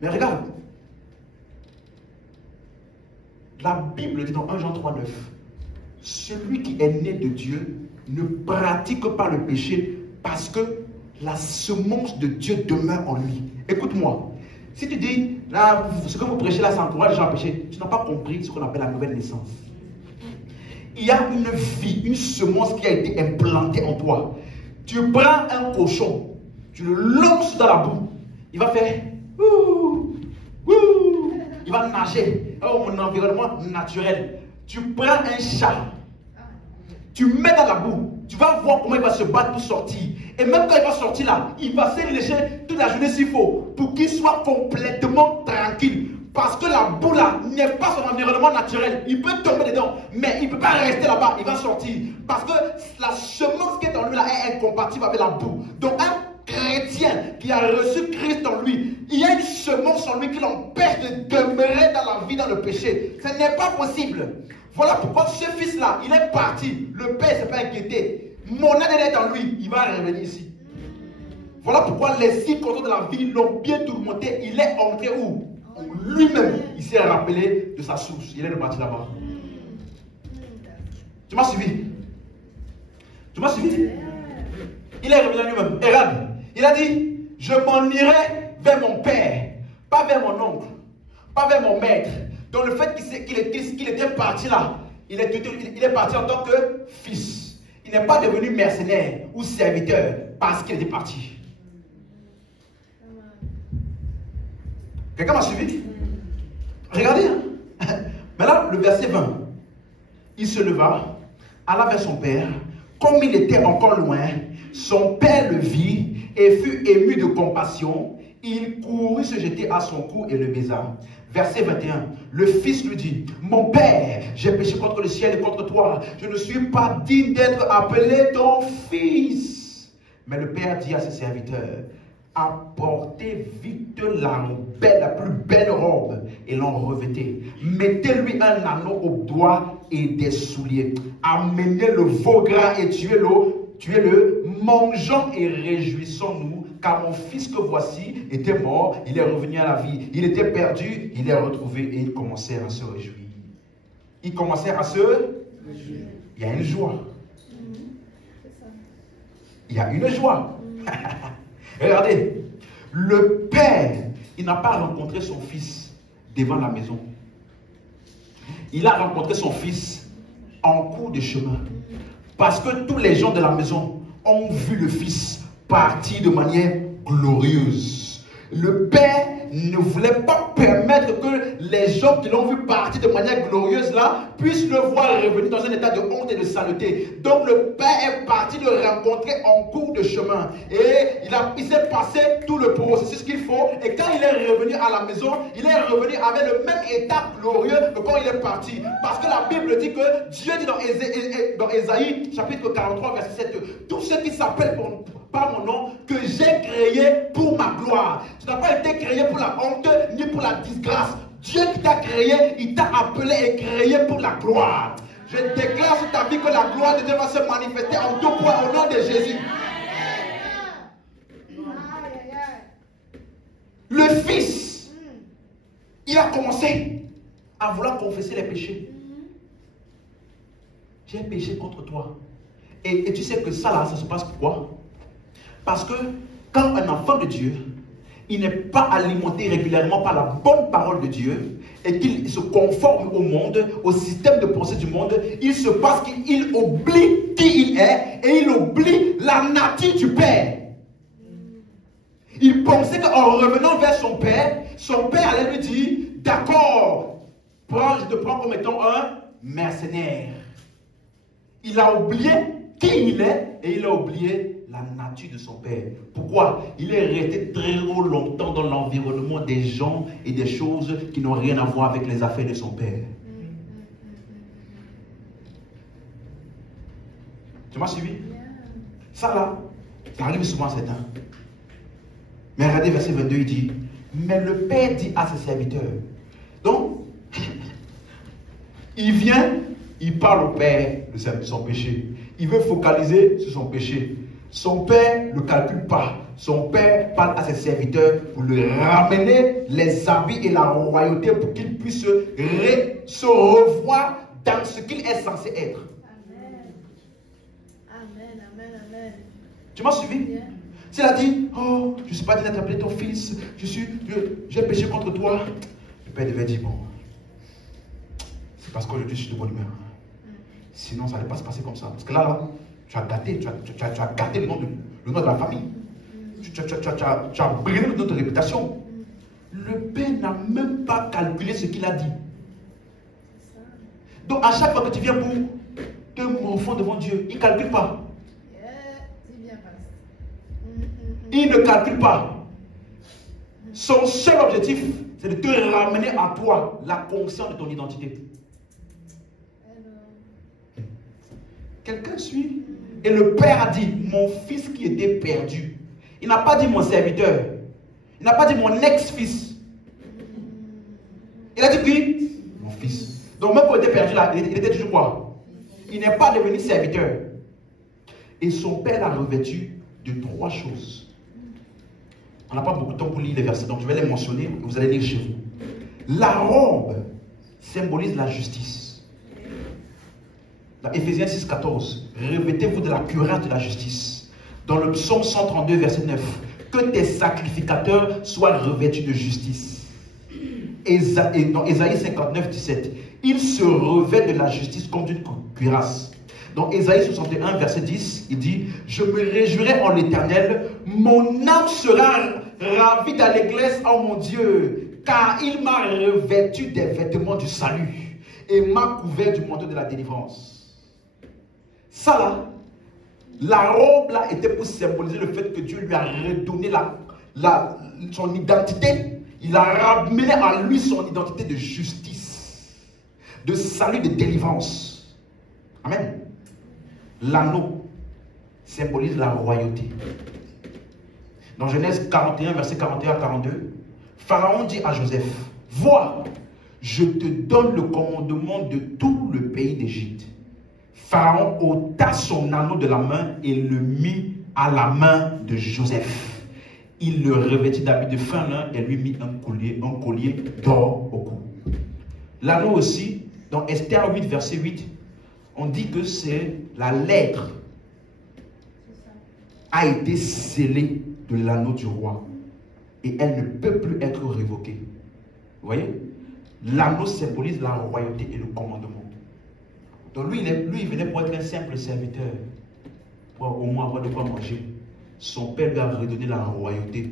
Mais regarde. La Bible dit dans 1 Jean 3,9, celui qui est né de Dieu ne pratique pas le péché parce que la semence de Dieu demeure en lui. Écoute-moi. Si tu dis, là, ce que vous prêchez là, ça encourage les gens à pécher, tu n'as pas compris ce qu'on appelle la nouvelle naissance. Il y a une vie, une semence qui a été implantée en toi. Tu prends un cochon, tu le lances dans la boue, il va faire ouh, ouh, il va nager. Oh, mon environnement naturel. Tu prends un chat, tu mets dans la boue, tu vas voir comment il va se battre pour sortir. Et même quand il va sortir là, il va se lécher toute la journée s'il faut, pour qu'il soit complètement tranquille. Parce que la boue là n'est pas son environnement naturel. Il peut tomber dedans, mais il ne peut pas rester là-bas. Il va sortir. Parce que la semence qui est en lui là est incompatible avec la boue. Donc un chrétien qui a reçu Christ en lui, il y a une semence en lui qui l'empêche de demeurer dans la vie, dans le péché. Ce n'est pas possible. Voilà pourquoi ce fils-là, il est parti. Le père ne s'est pas inquiété. Mon ADN est en lui. Il va revenir ici. Voilà pourquoi les circonstances de la vie l'ont bien tourmenté. Il est entré où? Lui-même, il s'est rappelé de sa source. Il est reparti là-bas. Tu m'as suivi? Tu m'as suivi? Il est revenu à lui-même. Et regarde, il a dit, je m'en irai vers mon père, pas vers mon oncle, pas vers mon maître. Donc le fait qu'il était parti là, il est parti en tant que fils. Il n'est pas devenu mercenaire ou serviteur parce qu'il était parti. Quelqu'un m'a suivi? Regardez. Hein? Maintenant, le verset 20. Il se leva, alla vers son père. Comme il était encore loin, son père le vit et fut ému de compassion. Il courut se jeter à son cou et le baisa. Verset 21. Le fils lui dit, mon père, j'ai péché contre le ciel et contre toi. Je ne suis pas digne d'être appelé ton fils. Mais le père dit à ses serviteurs, apportez vite la plus belle robe et l'en revêtez. Mettez-lui un anneau au doigt et des souliers. Amenez le veau gras et tuez-le. Mangeons et réjouissons-nous, car mon fils que voici était mort, il est revenu à la vie. Il était perdu, il est retrouvé et ils commencèrent à se réjouir. Ils commencèrent à se réjouir. Il y a une joie. Il y a une joie. Regardez, le père, il n'a pas rencontré son fils devant la maison. Il a rencontré son fils en cours de chemin. Parce que tous les gens de la maison ont vu le fils partir de manière glorieuse. Le père ne voulait pas permettre que les gens qui l'ont vu partir de manière glorieuse là puissent le voir revenir dans un état de honte et de saleté. Donc le père est parti le rencontrer en cours de chemin. Et il s'est passé tout le processus qu'il faut. Et quand il est revenu à la maison, il est revenu avec le même état glorieux que quand il est parti. Parce que la Bible dit que Dieu dit dans Ésaïe chapitre 43 verset 7, tous ceux qui s'appellent par mon nom, que j'ai créé pour ma gloire. Tu n'as pas été créé pour la honte ni pour la disgrâce. Dieu qui t'a créé, il t'a appelé et créé pour la gloire. Je déclare sur ta vie que la gloire de Dieu va se manifester en tout point au nom de Jésus. Le fils, il a commencé à vouloir confesser les péchés. J'ai péché contre toi. Et tu sais que ça là, ça se passe pourquoi? Parce que quand un enfant de Dieu, il n'est pas alimenté régulièrement par la bonne parole de Dieu et qu'il se conforme au monde, au système de pensée du monde, il se passe qu'il oublie qui il est et il oublie la nature du Père. Il pensait qu'en revenant vers son Père allait lui dire, d'accord, je te prends comme étant un mercenaire. Il a oublié qui il est et il a oublié la nature de son père. Pourquoi? Il est resté très longtemps dans l'environnement des gens et des choses qui n'ont rien à voir avec les affaires de son père. Tu m'as suivi? Ça là, ça arrive souvent à certains. Mais regardez verset 22, il dit, mais le père dit à ses serviteurs. Donc, il vient, il parle au père de son péché. Il veut focaliser sur son péché. Son père ne calcule pas. Son père parle à ses serviteurs pour lui ramener les habits et la royauté pour qu'il puisse se revoir dans ce qu'il est censé être. Amen. Amen, amen, amen. Tu m'as suivi? Yeah. S'il a dit, oh, je ne suis pas digne d'être appelé ton fils, j'ai péché contre toi. Le père devait dire, bon, c'est parce qu'aujourd'hui je suis de bonne humeur. Sinon, ça ne va pas se passer comme ça. Parce que là, tu as gâté, tu as gâté le nom de la famille. Tu as brisé le nom de réputation. Le père n'a même pas calculé ce qu'il a dit. Donc, à chaque fois que tu viens pour te morfondre devant Dieu, il ne calcule pas. Il ne calcule pas. Son seul objectif, c'est de te ramener à toi la conscience de ton identité. Quelqu'un suit? Et le père a dit, mon fils qui était perdu. Il n'a pas dit mon serviteur. Il n'a pas dit mon ex-fils. Il a dit qui? Mon fils. Donc même quand il était perdu là, il était toujours quoi? Il n'est pas devenu serviteur. Et son père l'a revêtu de 3 choses. On n'a pas beaucoup de temps pour lire les versets, donc je vais les mentionner et vous allez lire chez vous. La robe symbolise la justice. Dans Éphésiens 6,14, revêtez-vous de la cuirasse de la justice. Dans le psaume 132, verset 9, que tes sacrificateurs soient revêtus de justice. Et dans Ésaïe 59, 17, il se revêt de la justice comme d'une cuirasse. Dans Ésaïe 61, verset 10, il dit, je me réjouirai en l'Éternel, mon âme sera ravie d'allégresse en mon Dieu, car il m'a revêtu des vêtements du salut et m'a couvert du manteau de la délivrance. Ça là, la robe là était pour symboliser le fait que Dieu lui a redonné son identité. Il a ramené à lui son identité de justice, de salut, de délivrance. Amen. L'anneau symbolise la royauté. Dans Genèse 41, verset 41 à 42, Pharaon dit à Joseph, vois, je te donne le commandement de tout le pays d'Égypte. Pharaon ôta son anneau de la main et le mit à la main de Joseph. Il le revêtit d'habits de fin lin et lui mit un collier d'or au cou. L'anneau aussi, dans Esther 8, verset 8, on dit que c'est la lettre a été scellée de l'anneau du roi et elle ne peut plus être révoquée. Vous voyez? L'anneau symbolise la royauté et le commandement. Donc lui, il venait pour être un simple serviteur, pour au moins avoir de quoi manger. Son père lui a redonné la royauté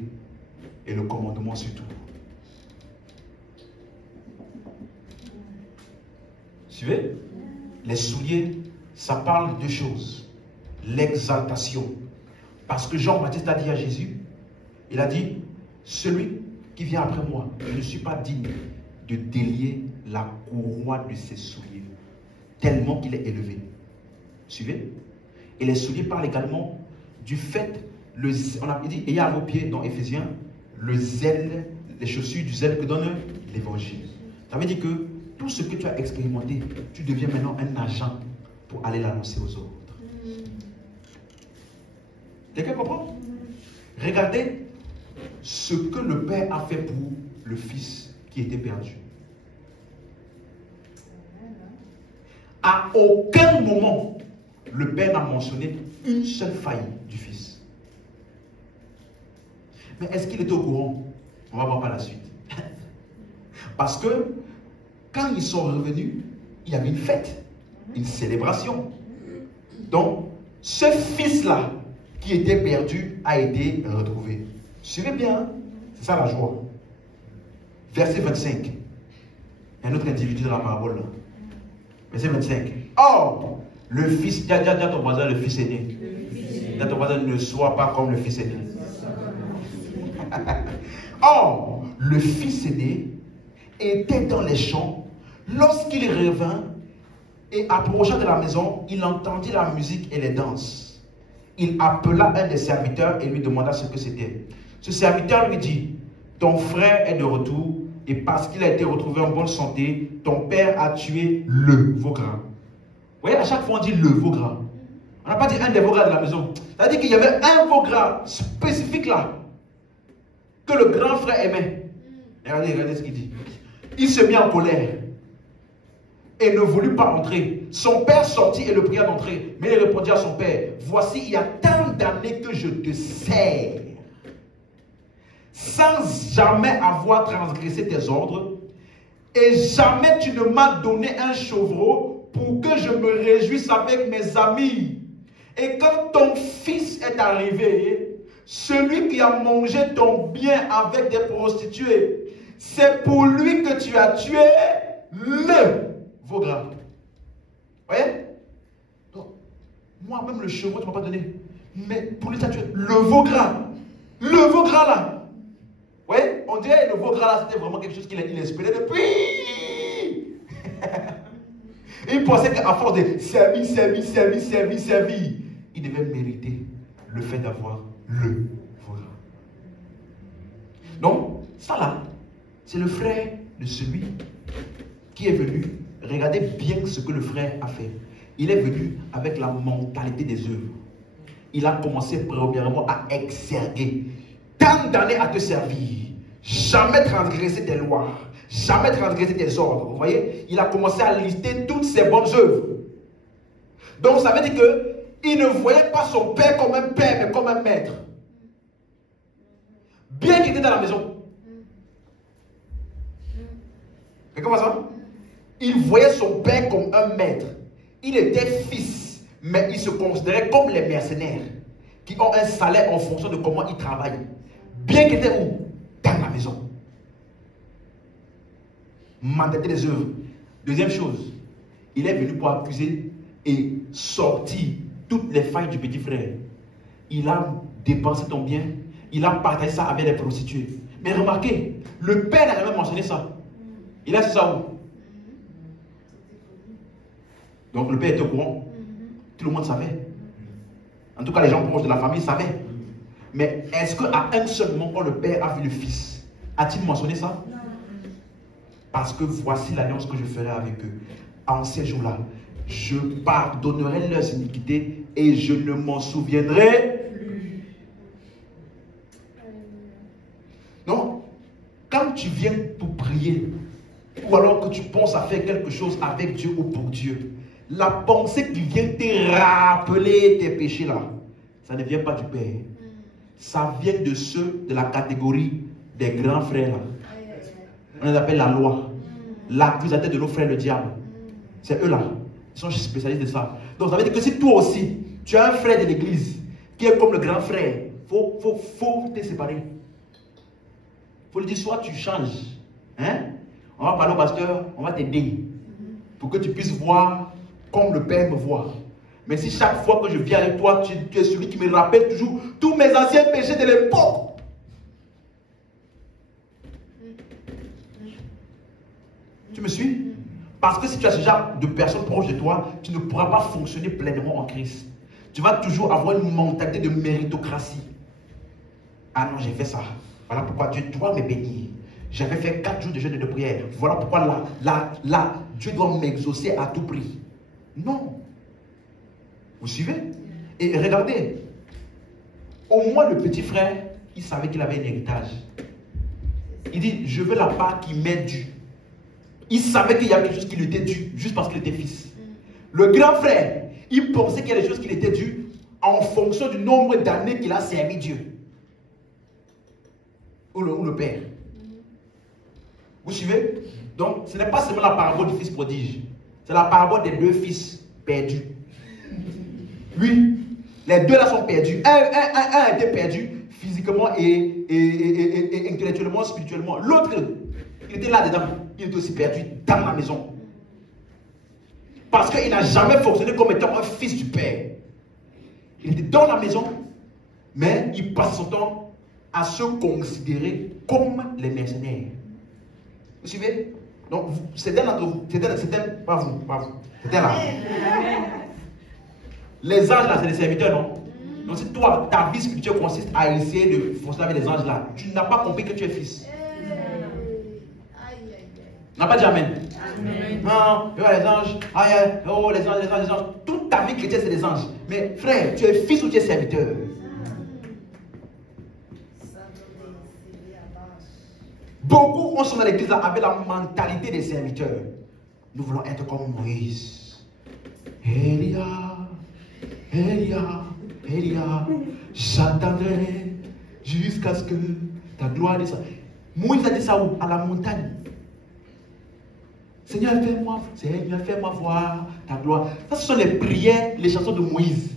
et le commandement surtout. Suivez? Les souliers, ça parle de 2 choses. L'exaltation. Parce que Jean-Baptiste a dit à Jésus, il a dit, celui qui vient après moi, je ne suis pas digne de délier la courroie de ses souliers, tellement qu'il est élevé. Suivez? Et les souliers parlent également du fait, on a dit, ayez à vos pieds dans Éphésiens, le zèle, les chaussures du zèle que donne l'évangile. Ça veut dire que tout ce que tu as expérimenté, tu deviens maintenant un agent pour aller l'annoncer aux autres. Quelqu'un comprend? Regardez ce que le Père a fait pour le Fils qui était perdu. À aucun moment, le Père n'a mentionné une seule faille du Fils. Mais est-ce qu'il était au courant? On va voir par la suite. Parce que quand ils sont revenus, il y avait une fête, une célébration. Donc, ce fils-là qui était perdu a été retrouvé. Suivez bien, hein? C'est ça la joie. Verset 25. Un autre individu dans la parabole. Là. Verset 25. Or, le fils, dis à ton voisin, le fils aîné. Dis à ton voisin, ne sois pas comme le fils aîné. Or, le fils aîné était dans les champs. Lorsqu'il revint et approcha de la maison, il entendit la musique et les danses. Il appela un des serviteurs et lui demanda ce que c'était. Ce serviteur lui dit, ton frère est de retour et parce qu'il a été retrouvé en bonne santé, ton père a tué le veau gras. Vous voyez, à chaque fois on dit le veau gras. On n'a pas dit un des veaux gras de la maison. C'est-à-dire qu'il y avait un veau gras spécifique là que le grand frère aimait. Regardez ce qu'il dit. Il se mit en colère et ne voulut pas entrer. Son père sortit et le pria d'entrer. Mais il répondit à son père, voici, il y a tant d'années que je te sers, sans jamais avoir transgressé tes ordres, et jamais tu ne m'as donné un chevreau pour que je me réjouisse avec mes amis. Et quand ton fils est arrivé, celui qui a mangé ton bien avec des prostituées, c'est pour lui que tu as tué le veau gras. Vous voyez? Donc, moi-même le chevreau, tu ne m'as pas donné. Mais pour lui, tu as tué le veau gras. Le veau gras là. Vous voyez? on dirait le veau gras là, c'était vraiment quelque chose qu'il espérait depuis. Il pensait qu'à force de servir, il devait mériter le fait d'avoir le veau gras. Donc, ça là, c'est le frère de celui qui est venu. Regardez bien ce que le frère a fait. Il est venu avec la mentalité des œuvres. Il a commencé premièrement à exerguer. Tant d'années à te servir. Jamais transgresser tes lois. Jamais transgresser tes ordres. Vous voyez? Il a commencé à lister toutes ses bonnes œuvres. Donc ça veut dire qu'il ne voyait pas son père comme un père, mais comme un maître. Bien qu'il était dans la maison. Et comment ça? Il voyait son père comme un maître. Il était fils, mais il se considérait comme les mercenaires qui ont un salaire en fonction de comment ils travaillent. Bien qu'il était où? Dans la maison. Mentalité des œuvres. Deuxième chose, il est venu pour accuser et sortir toutes les failles du petit frère. Il a dépensé ton bien, il a partagé ça avec les prostituées. Mais remarquez, le père n'a jamais mentionné ça. Il a fait ça où? Donc le père était au courant. Tout le monde savait. En tout cas, les gens proches de la famille savaient. Mais est-ce qu'à un seul moment, quand le père a vu le fils, a-t-il mentionné ça? Non. Parce que voici l'alliance que je ferai avec eux. En ces jours-là, je pardonnerai leurs iniquités et je ne m'en souviendrai plus. Non? Quand tu viens pour prier, ou alors que tu penses à faire quelque chose avec Dieu ou pour Dieu, la pensée qui vient te rappeler tes péchés là, ça ne vient pas du Père. Ça vient de ceux de la catégorie des grands frères là. On les appelle la loi. L'accusateur de nos frères, le diable. C'est eux là. Ils sont spécialistes de ça. Donc ça veut dire que si toi aussi, tu as un frère de l'église qui est comme le grand frère, faut te séparer. Il faut lui dire, soit tu changes. Hein? On va parler au pasteur, on va t'aider. Pour que tu puisses voir comme le Père me voit. Mais si chaque fois que je viens avec toi, tu es celui qui me rappelle toujours tous mes anciens péchés de l'époque. Tu me suis? Parce que si tu as ce genre de personnes proches de toi, tu ne pourras pas fonctionner pleinement en Christ. Tu vas toujours avoir une mentalité de méritocratie. Ah non, j'ai fait ça. Voilà pourquoi Dieu doit me bénir. J'avais fait 4 jours de jeûne et de prière. Voilà pourquoi là, Dieu doit m'exaucer à tout prix. Non. Vous suivez? Et regardez. Au moins le petit frère, il savait qu'il avait un héritage. Il dit, je veux la part qui m'est due. Il savait qu'il y avait quelque chose qui lui était dû, juste parce qu'il était fils. Le grand frère, il pensait qu'il y avait des choses qui lui étaient dues en fonction du nombre d'années qu'il a servi Dieu. Ou le père. Vous suivez? Donc, ce n'est pas seulement la parabole du fils prodige. C'est la parabole des 2 fils perdus. Oui, les 2 là sont perdus. Un a été perdu physiquement et intellectuellement, spirituellement. L'autre, il était là-dedans. Il était aussi perdu dans la maison. Parce qu'il n'a jamais fonctionné comme étant un fils du Père. Il était dans la maison, mais il passe son temps à se considérer comme les mercenaires. Vous suivez? Donc, c'était là que vous. C'était pas vous. C'était là. Les anges là, c'est des serviteurs, non? Donc, si toi, ta vie spirituelle consiste à essayer de fonctionner avec les anges là, tu n'as pas compris que tu es fils. On n'a pas dit Amen. Amen. Non, les anges, oh, les anges. Toute ta vie chrétienne, c'est des anges. Mais frère, tu es fils ou tu es serviteur? Beaucoup, on sont dans l'église avec la mentalité des serviteurs. Nous voulons être comme Moïse. Elia, j'attendrai jusqu'à ce que ta gloire descende. Moïse a dit ça où? À la montagne. Seigneur, fais-moi voir ta gloire. Ça, ce sont les prières, les chansons de Moïse.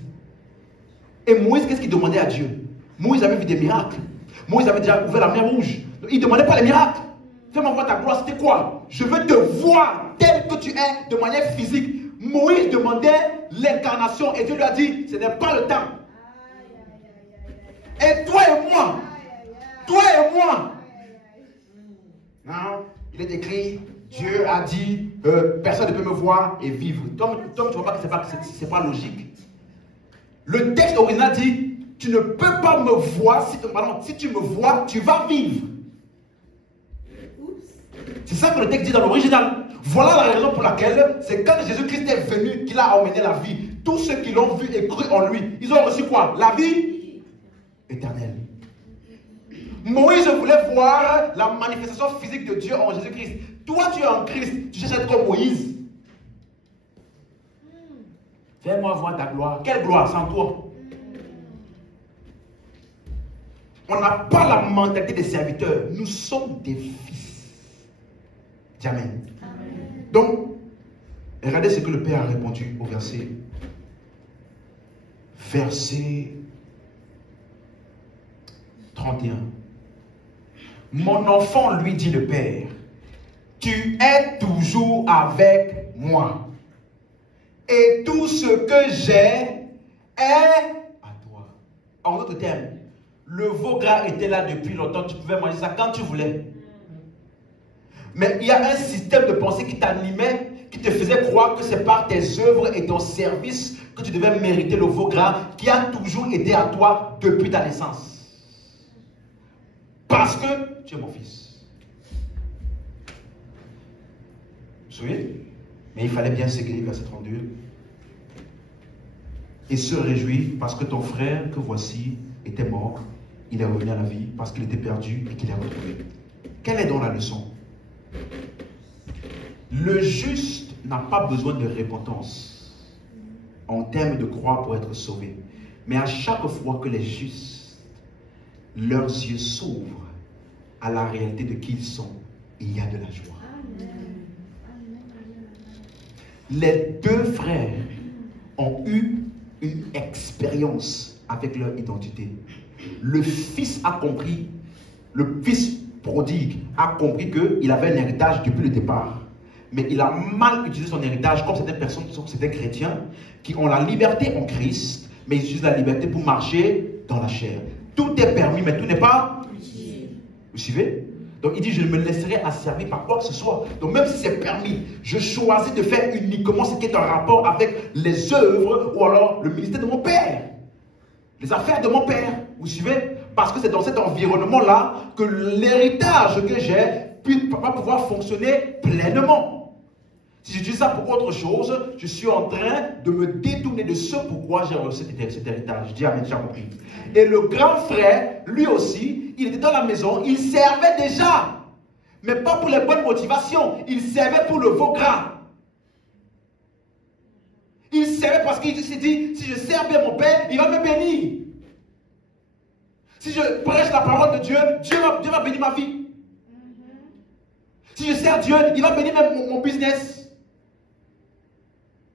Et Moïse, qu'est-ce qu'il demandait à Dieu? Moïse avait vu des miracles. Moïse avait déjà ouvert la mer rouge. Il ne demandait pas les miracles. Fais-moi voir ta gloire, c'était quoi? Je veux te voir tel que tu es de manière physique. Moïse demandait l'incarnation et Dieu lui a dit, ce n'est pas le temps. Et toi et moi, hein, il est écrit, Dieu a dit, personne ne peut me voir et vivre. Tom, tu ne vois pas que ce n'est pas logique. Le texte original dit, tu ne peux pas me voir, si tu me vois, tu vas vivre. C'est ça que le texte dit dans l'original. Voilà la raison pour laquelle c'est quand Jésus-Christ est venu qu'il a emmené la vie. Tous ceux qui l'ont vu et cru en lui, ils ont reçu quoi? La vie éternelle. Moïse voulait voir la manifestation physique de Dieu en Jésus-Christ. Toi, tu es en Christ, tu cherches à être comme Moïse. Fais-moi voir ta gloire. Quelle gloire sans toi? On n'a pas la mentalité des serviteurs. Nous sommes des fils. Dis Amen. Donc, regardez ce que le Père a répondu au verset 31. Mon enfant, lui dit le Père, tu es toujours avec moi. Et tout ce que j'ai est à toi. En d'autres termes, le veau gras était là depuis longtemps. Tu pouvais manger ça quand tu voulais. Mais il y a un système de pensée qui t'animait, qui te faisait croire que c'est par tes œuvres et ton service que tu devais mériter le veau gras qui a toujours été à toi depuis ta naissance. Parce que tu es mon fils. Vous vous souvenez? Mais il fallait bien s'égayer, verset 32. Et se réjouit parce que ton frère que voici était mort, il est revenu à la vie parce qu'il était perdu et qu'il est retrouvé. Quelle est donc la leçon? Le juste n'a pas besoin de repentance en termes de croix pour être sauvé. Mais à chaque fois que les justes, leurs yeux s'ouvrent à la réalité de qui ils sont, il y a de la joie. Les deux frères ont eu une expérience avec leur identité. Le fils a compris, le fils prodigue a compris qu'il avait un héritage depuis le départ. Mais il a mal utilisé son héritage comme certaines personnes, certains chrétiens qui ont la liberté en Christ, mais ils utilisent la liberté pour marcher dans la chair. Tout est permis, mais tout n'est pas utile. Vous suivez? Donc il dit, je ne me laisserai asservir par quoi que ce soit. Donc même si c'est permis, je choisis de faire uniquement ce qui est en rapport avec les œuvres ou alors le ministère de mon Père. Les affaires de mon Père. Vous suivez? Parce que c'est dans cet environnement-là que l'héritage que j'ai va pouvoir fonctionner pleinement. Si je dis ça pour autre chose, je suis en train de me détourner de ce pourquoi j'ai reçu cet héritage. Je dis Amen, j'ai compris. Et le grand frère, lui aussi, il était dans la maison, il servait déjà. Mais pas pour les bonnes motivations, il servait pour le veau gras. Il servait parce qu'il s'est dit, si je sers bien mon Père, il va me bénir. Si je prêche la parole de Dieu, Dieu va bénir ma vie. Si je sers Dieu, il va bénir même mon business.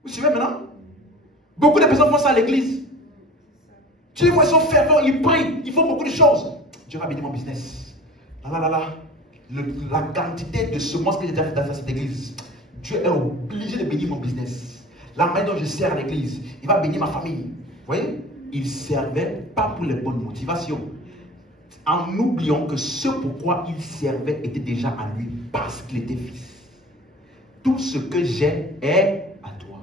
Vous suivez maintenant? Beaucoup de personnes font ça à l'église. Tu vois, ils sont fervents, ils prient, ils font beaucoup de choses. Dieu va bénir mon business. La quantité de semences que j'ai déjà fait dans cette église. Dieu est obligé de bénir mon business. La manière dont je sers à l'église, il va bénir ma famille. Vous voyez? Il servait pas pour les bonnes motivations. En oubliant que ce pourquoi il servait était déjà à lui parce qu'il était fils. Tout ce que j'ai est à toi.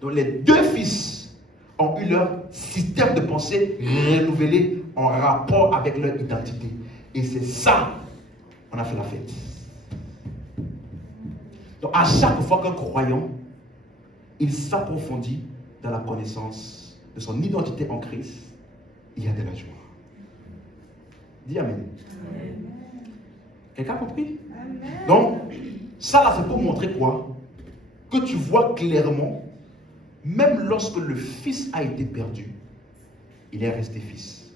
Donc les deux fils ont eu leur système de pensée renouvelé en rapport avec leur identité. Et c'est ça qu'on a fait la fête. Donc à chaque fois qu'un croyant, il s'approfondit dans la connaissance de son identité en Christ, il y a de la joie. Dis Amen. Amen. Quelqu'un a compris? Amen. Donc, ça là, c'est pour montrer quoi? Que tu vois clairement, même lorsque le fils a été perdu, il est resté fils.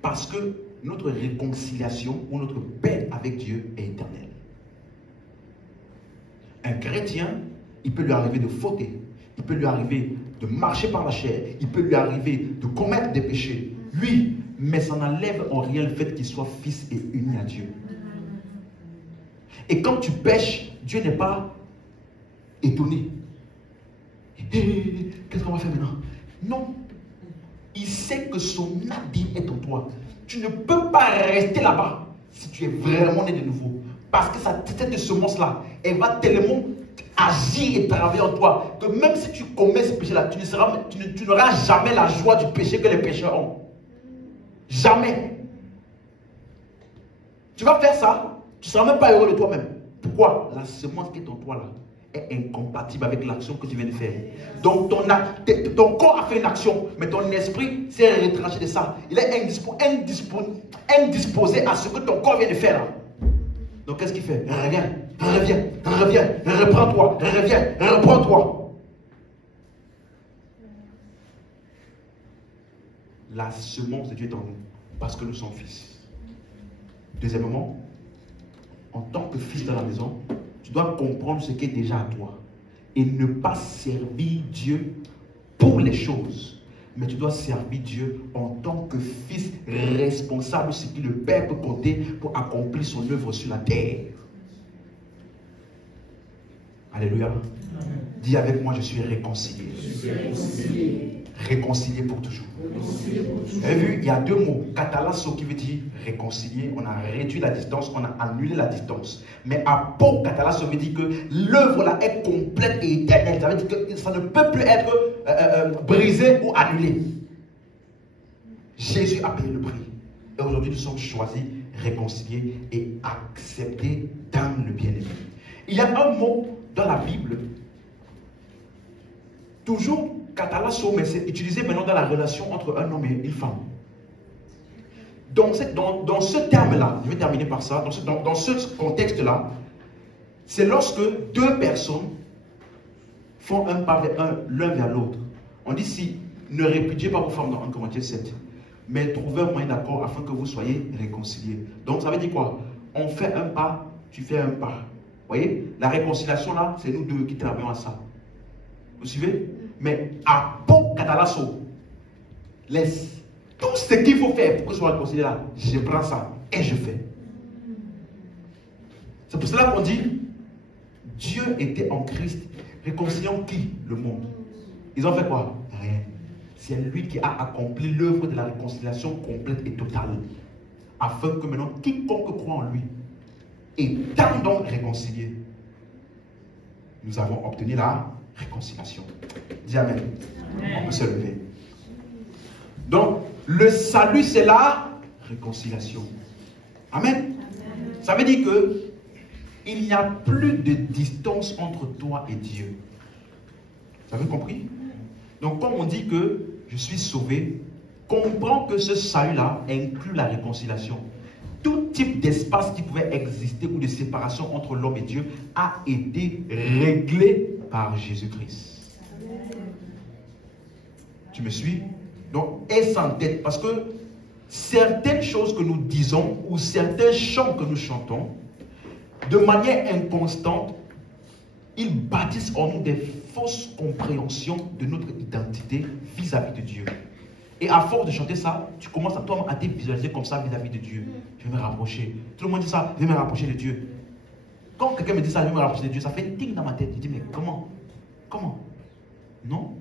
Parce que notre réconciliation ou notre paix avec Dieu est éternelle. Un chrétien, il peut lui arriver de fauter, il peut lui arriver de marcher par la chair, il peut lui arriver de commettre des péchés. Lui, mais ça n'enlève en rien le fait qu'il soit fils et uni à Dieu. Et quand tu pêches, Dieu n'est pas étonné. Qu'est-ce qu'on va faire maintenant? Non. Il sait que son ADN est en toi. Tu ne peux pas rester là-bas si tu es vraiment né de nouveau. Parce que cette semence-là, elle va tellement agir et travailler en toi que même si tu commets ce péché-là, tu n'auras jamais la joie du péché que les pécheurs ont. Jamais. Tu vas faire ça, tu ne seras même pas heureux de toi-même. Pourquoi? La semence qui est en toi là est incompatible avec l'action que tu viens de faire. Donc ton corps a fait une action, mais ton esprit s'est retranché de ça. Il est indisposé à ce que ton corps vient de faire là. Donc qu'est-ce qu'il fait? Reviens, reprends-toi, reprends-toi. La semence de Dieu est en nous, parce que nous sommes fils. Deuxièmement, en tant que fils de la maison, tu dois comprendre ce qui est déjà à toi et ne pas servir Dieu pour les choses, mais tu dois servir Dieu en tant que fils responsable de ce que le Père peut compter pour accomplir son œuvre sur la terre. Alléluia. Amen. Dis avec moi, je suis réconcilié. Réconcilié pour toujours. Vous avez vu, il y a deux mots. Katalasso qui veut dire réconcilier. On a réduit la distance, on a annulé la distance. Mais apo katalasso veut dire que l'œuvre là est complète et éternelle. Ça veut dire que ça ne peut plus être brisé ou annulé. Jésus a payé le prix. Et aujourd'hui, nous sommes choisis, réconciliés et acceptés dans le bien-aimé. Il y a un mot dans la Bible, toujours katalasso, mais c'est utilisé maintenant dans la relation entre un homme et une femme. Dans ce terme-là, je vais terminer par ça, dans ce contexte-là, c'est lorsque deux personnes font un pas l'un vers l'autre. On dit si, ne répudiez pas vos femmes dans 1 Corinthiens 7, mais trouvez un moyen d'accord afin que vous soyez réconciliés. Donc ça veut dire quoi? On fait un pas, tu fais un pas. Vous voyez? La réconciliation là, c'est nous deux qui travaillons à ça. Vous suivez? Mais à Pau Katalasso, laisse tout ce qu'il faut faire pour que ce soit réconcilié là. Je prends ça et je fais. C'est pour cela qu'on dit Dieu était en Christ, réconciliant qui? Le monde. Ils ont fait quoi? Rien. C'est lui qui a accompli l'œuvre de la réconciliation complète et totale. Afin que maintenant, quiconque croit en lui, étant donc réconcilié, nous avons obtenu la réconciliation. Dis Amen. Amen. On peut se lever. Donc, le salut, c'est la réconciliation. Amen. Amen. Ça veut dire que il n'y a plus de distance entre toi et Dieu. Vous avez compris? Donc, comme on dit que je suis sauvé, comprends que ce salut-là inclut la réconciliation. Tout type d'espace qui pouvait exister ou de séparation entre l'homme et Dieu a été réglé par Jésus-Christ. Tu me suis? Donc, aie ça en tête, parce que certaines choses que nous disons ou certains chants que nous chantons, de manière inconstante, ils bâtissent en nous des fausses compréhensions de notre identité vis-à-vis de Dieu. Et à force de chanter ça, tu commences à toi à te visualiser comme ça vis-à-vis de Dieu. Je vais me rapprocher. Tout le monde dit ça, je vais me rapprocher de Dieu. Quand quelqu'un me dit ça, je vais me rapprocher de Dieu, ça fait ting dans ma tête. Je dis, mais comment? Comment? Non.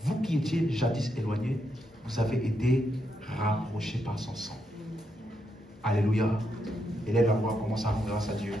Vous qui étiez jadis éloignés, vous avez été rapprochés par son sang. Alléluia. Élève la voix, commence à rendre grâce à Dieu.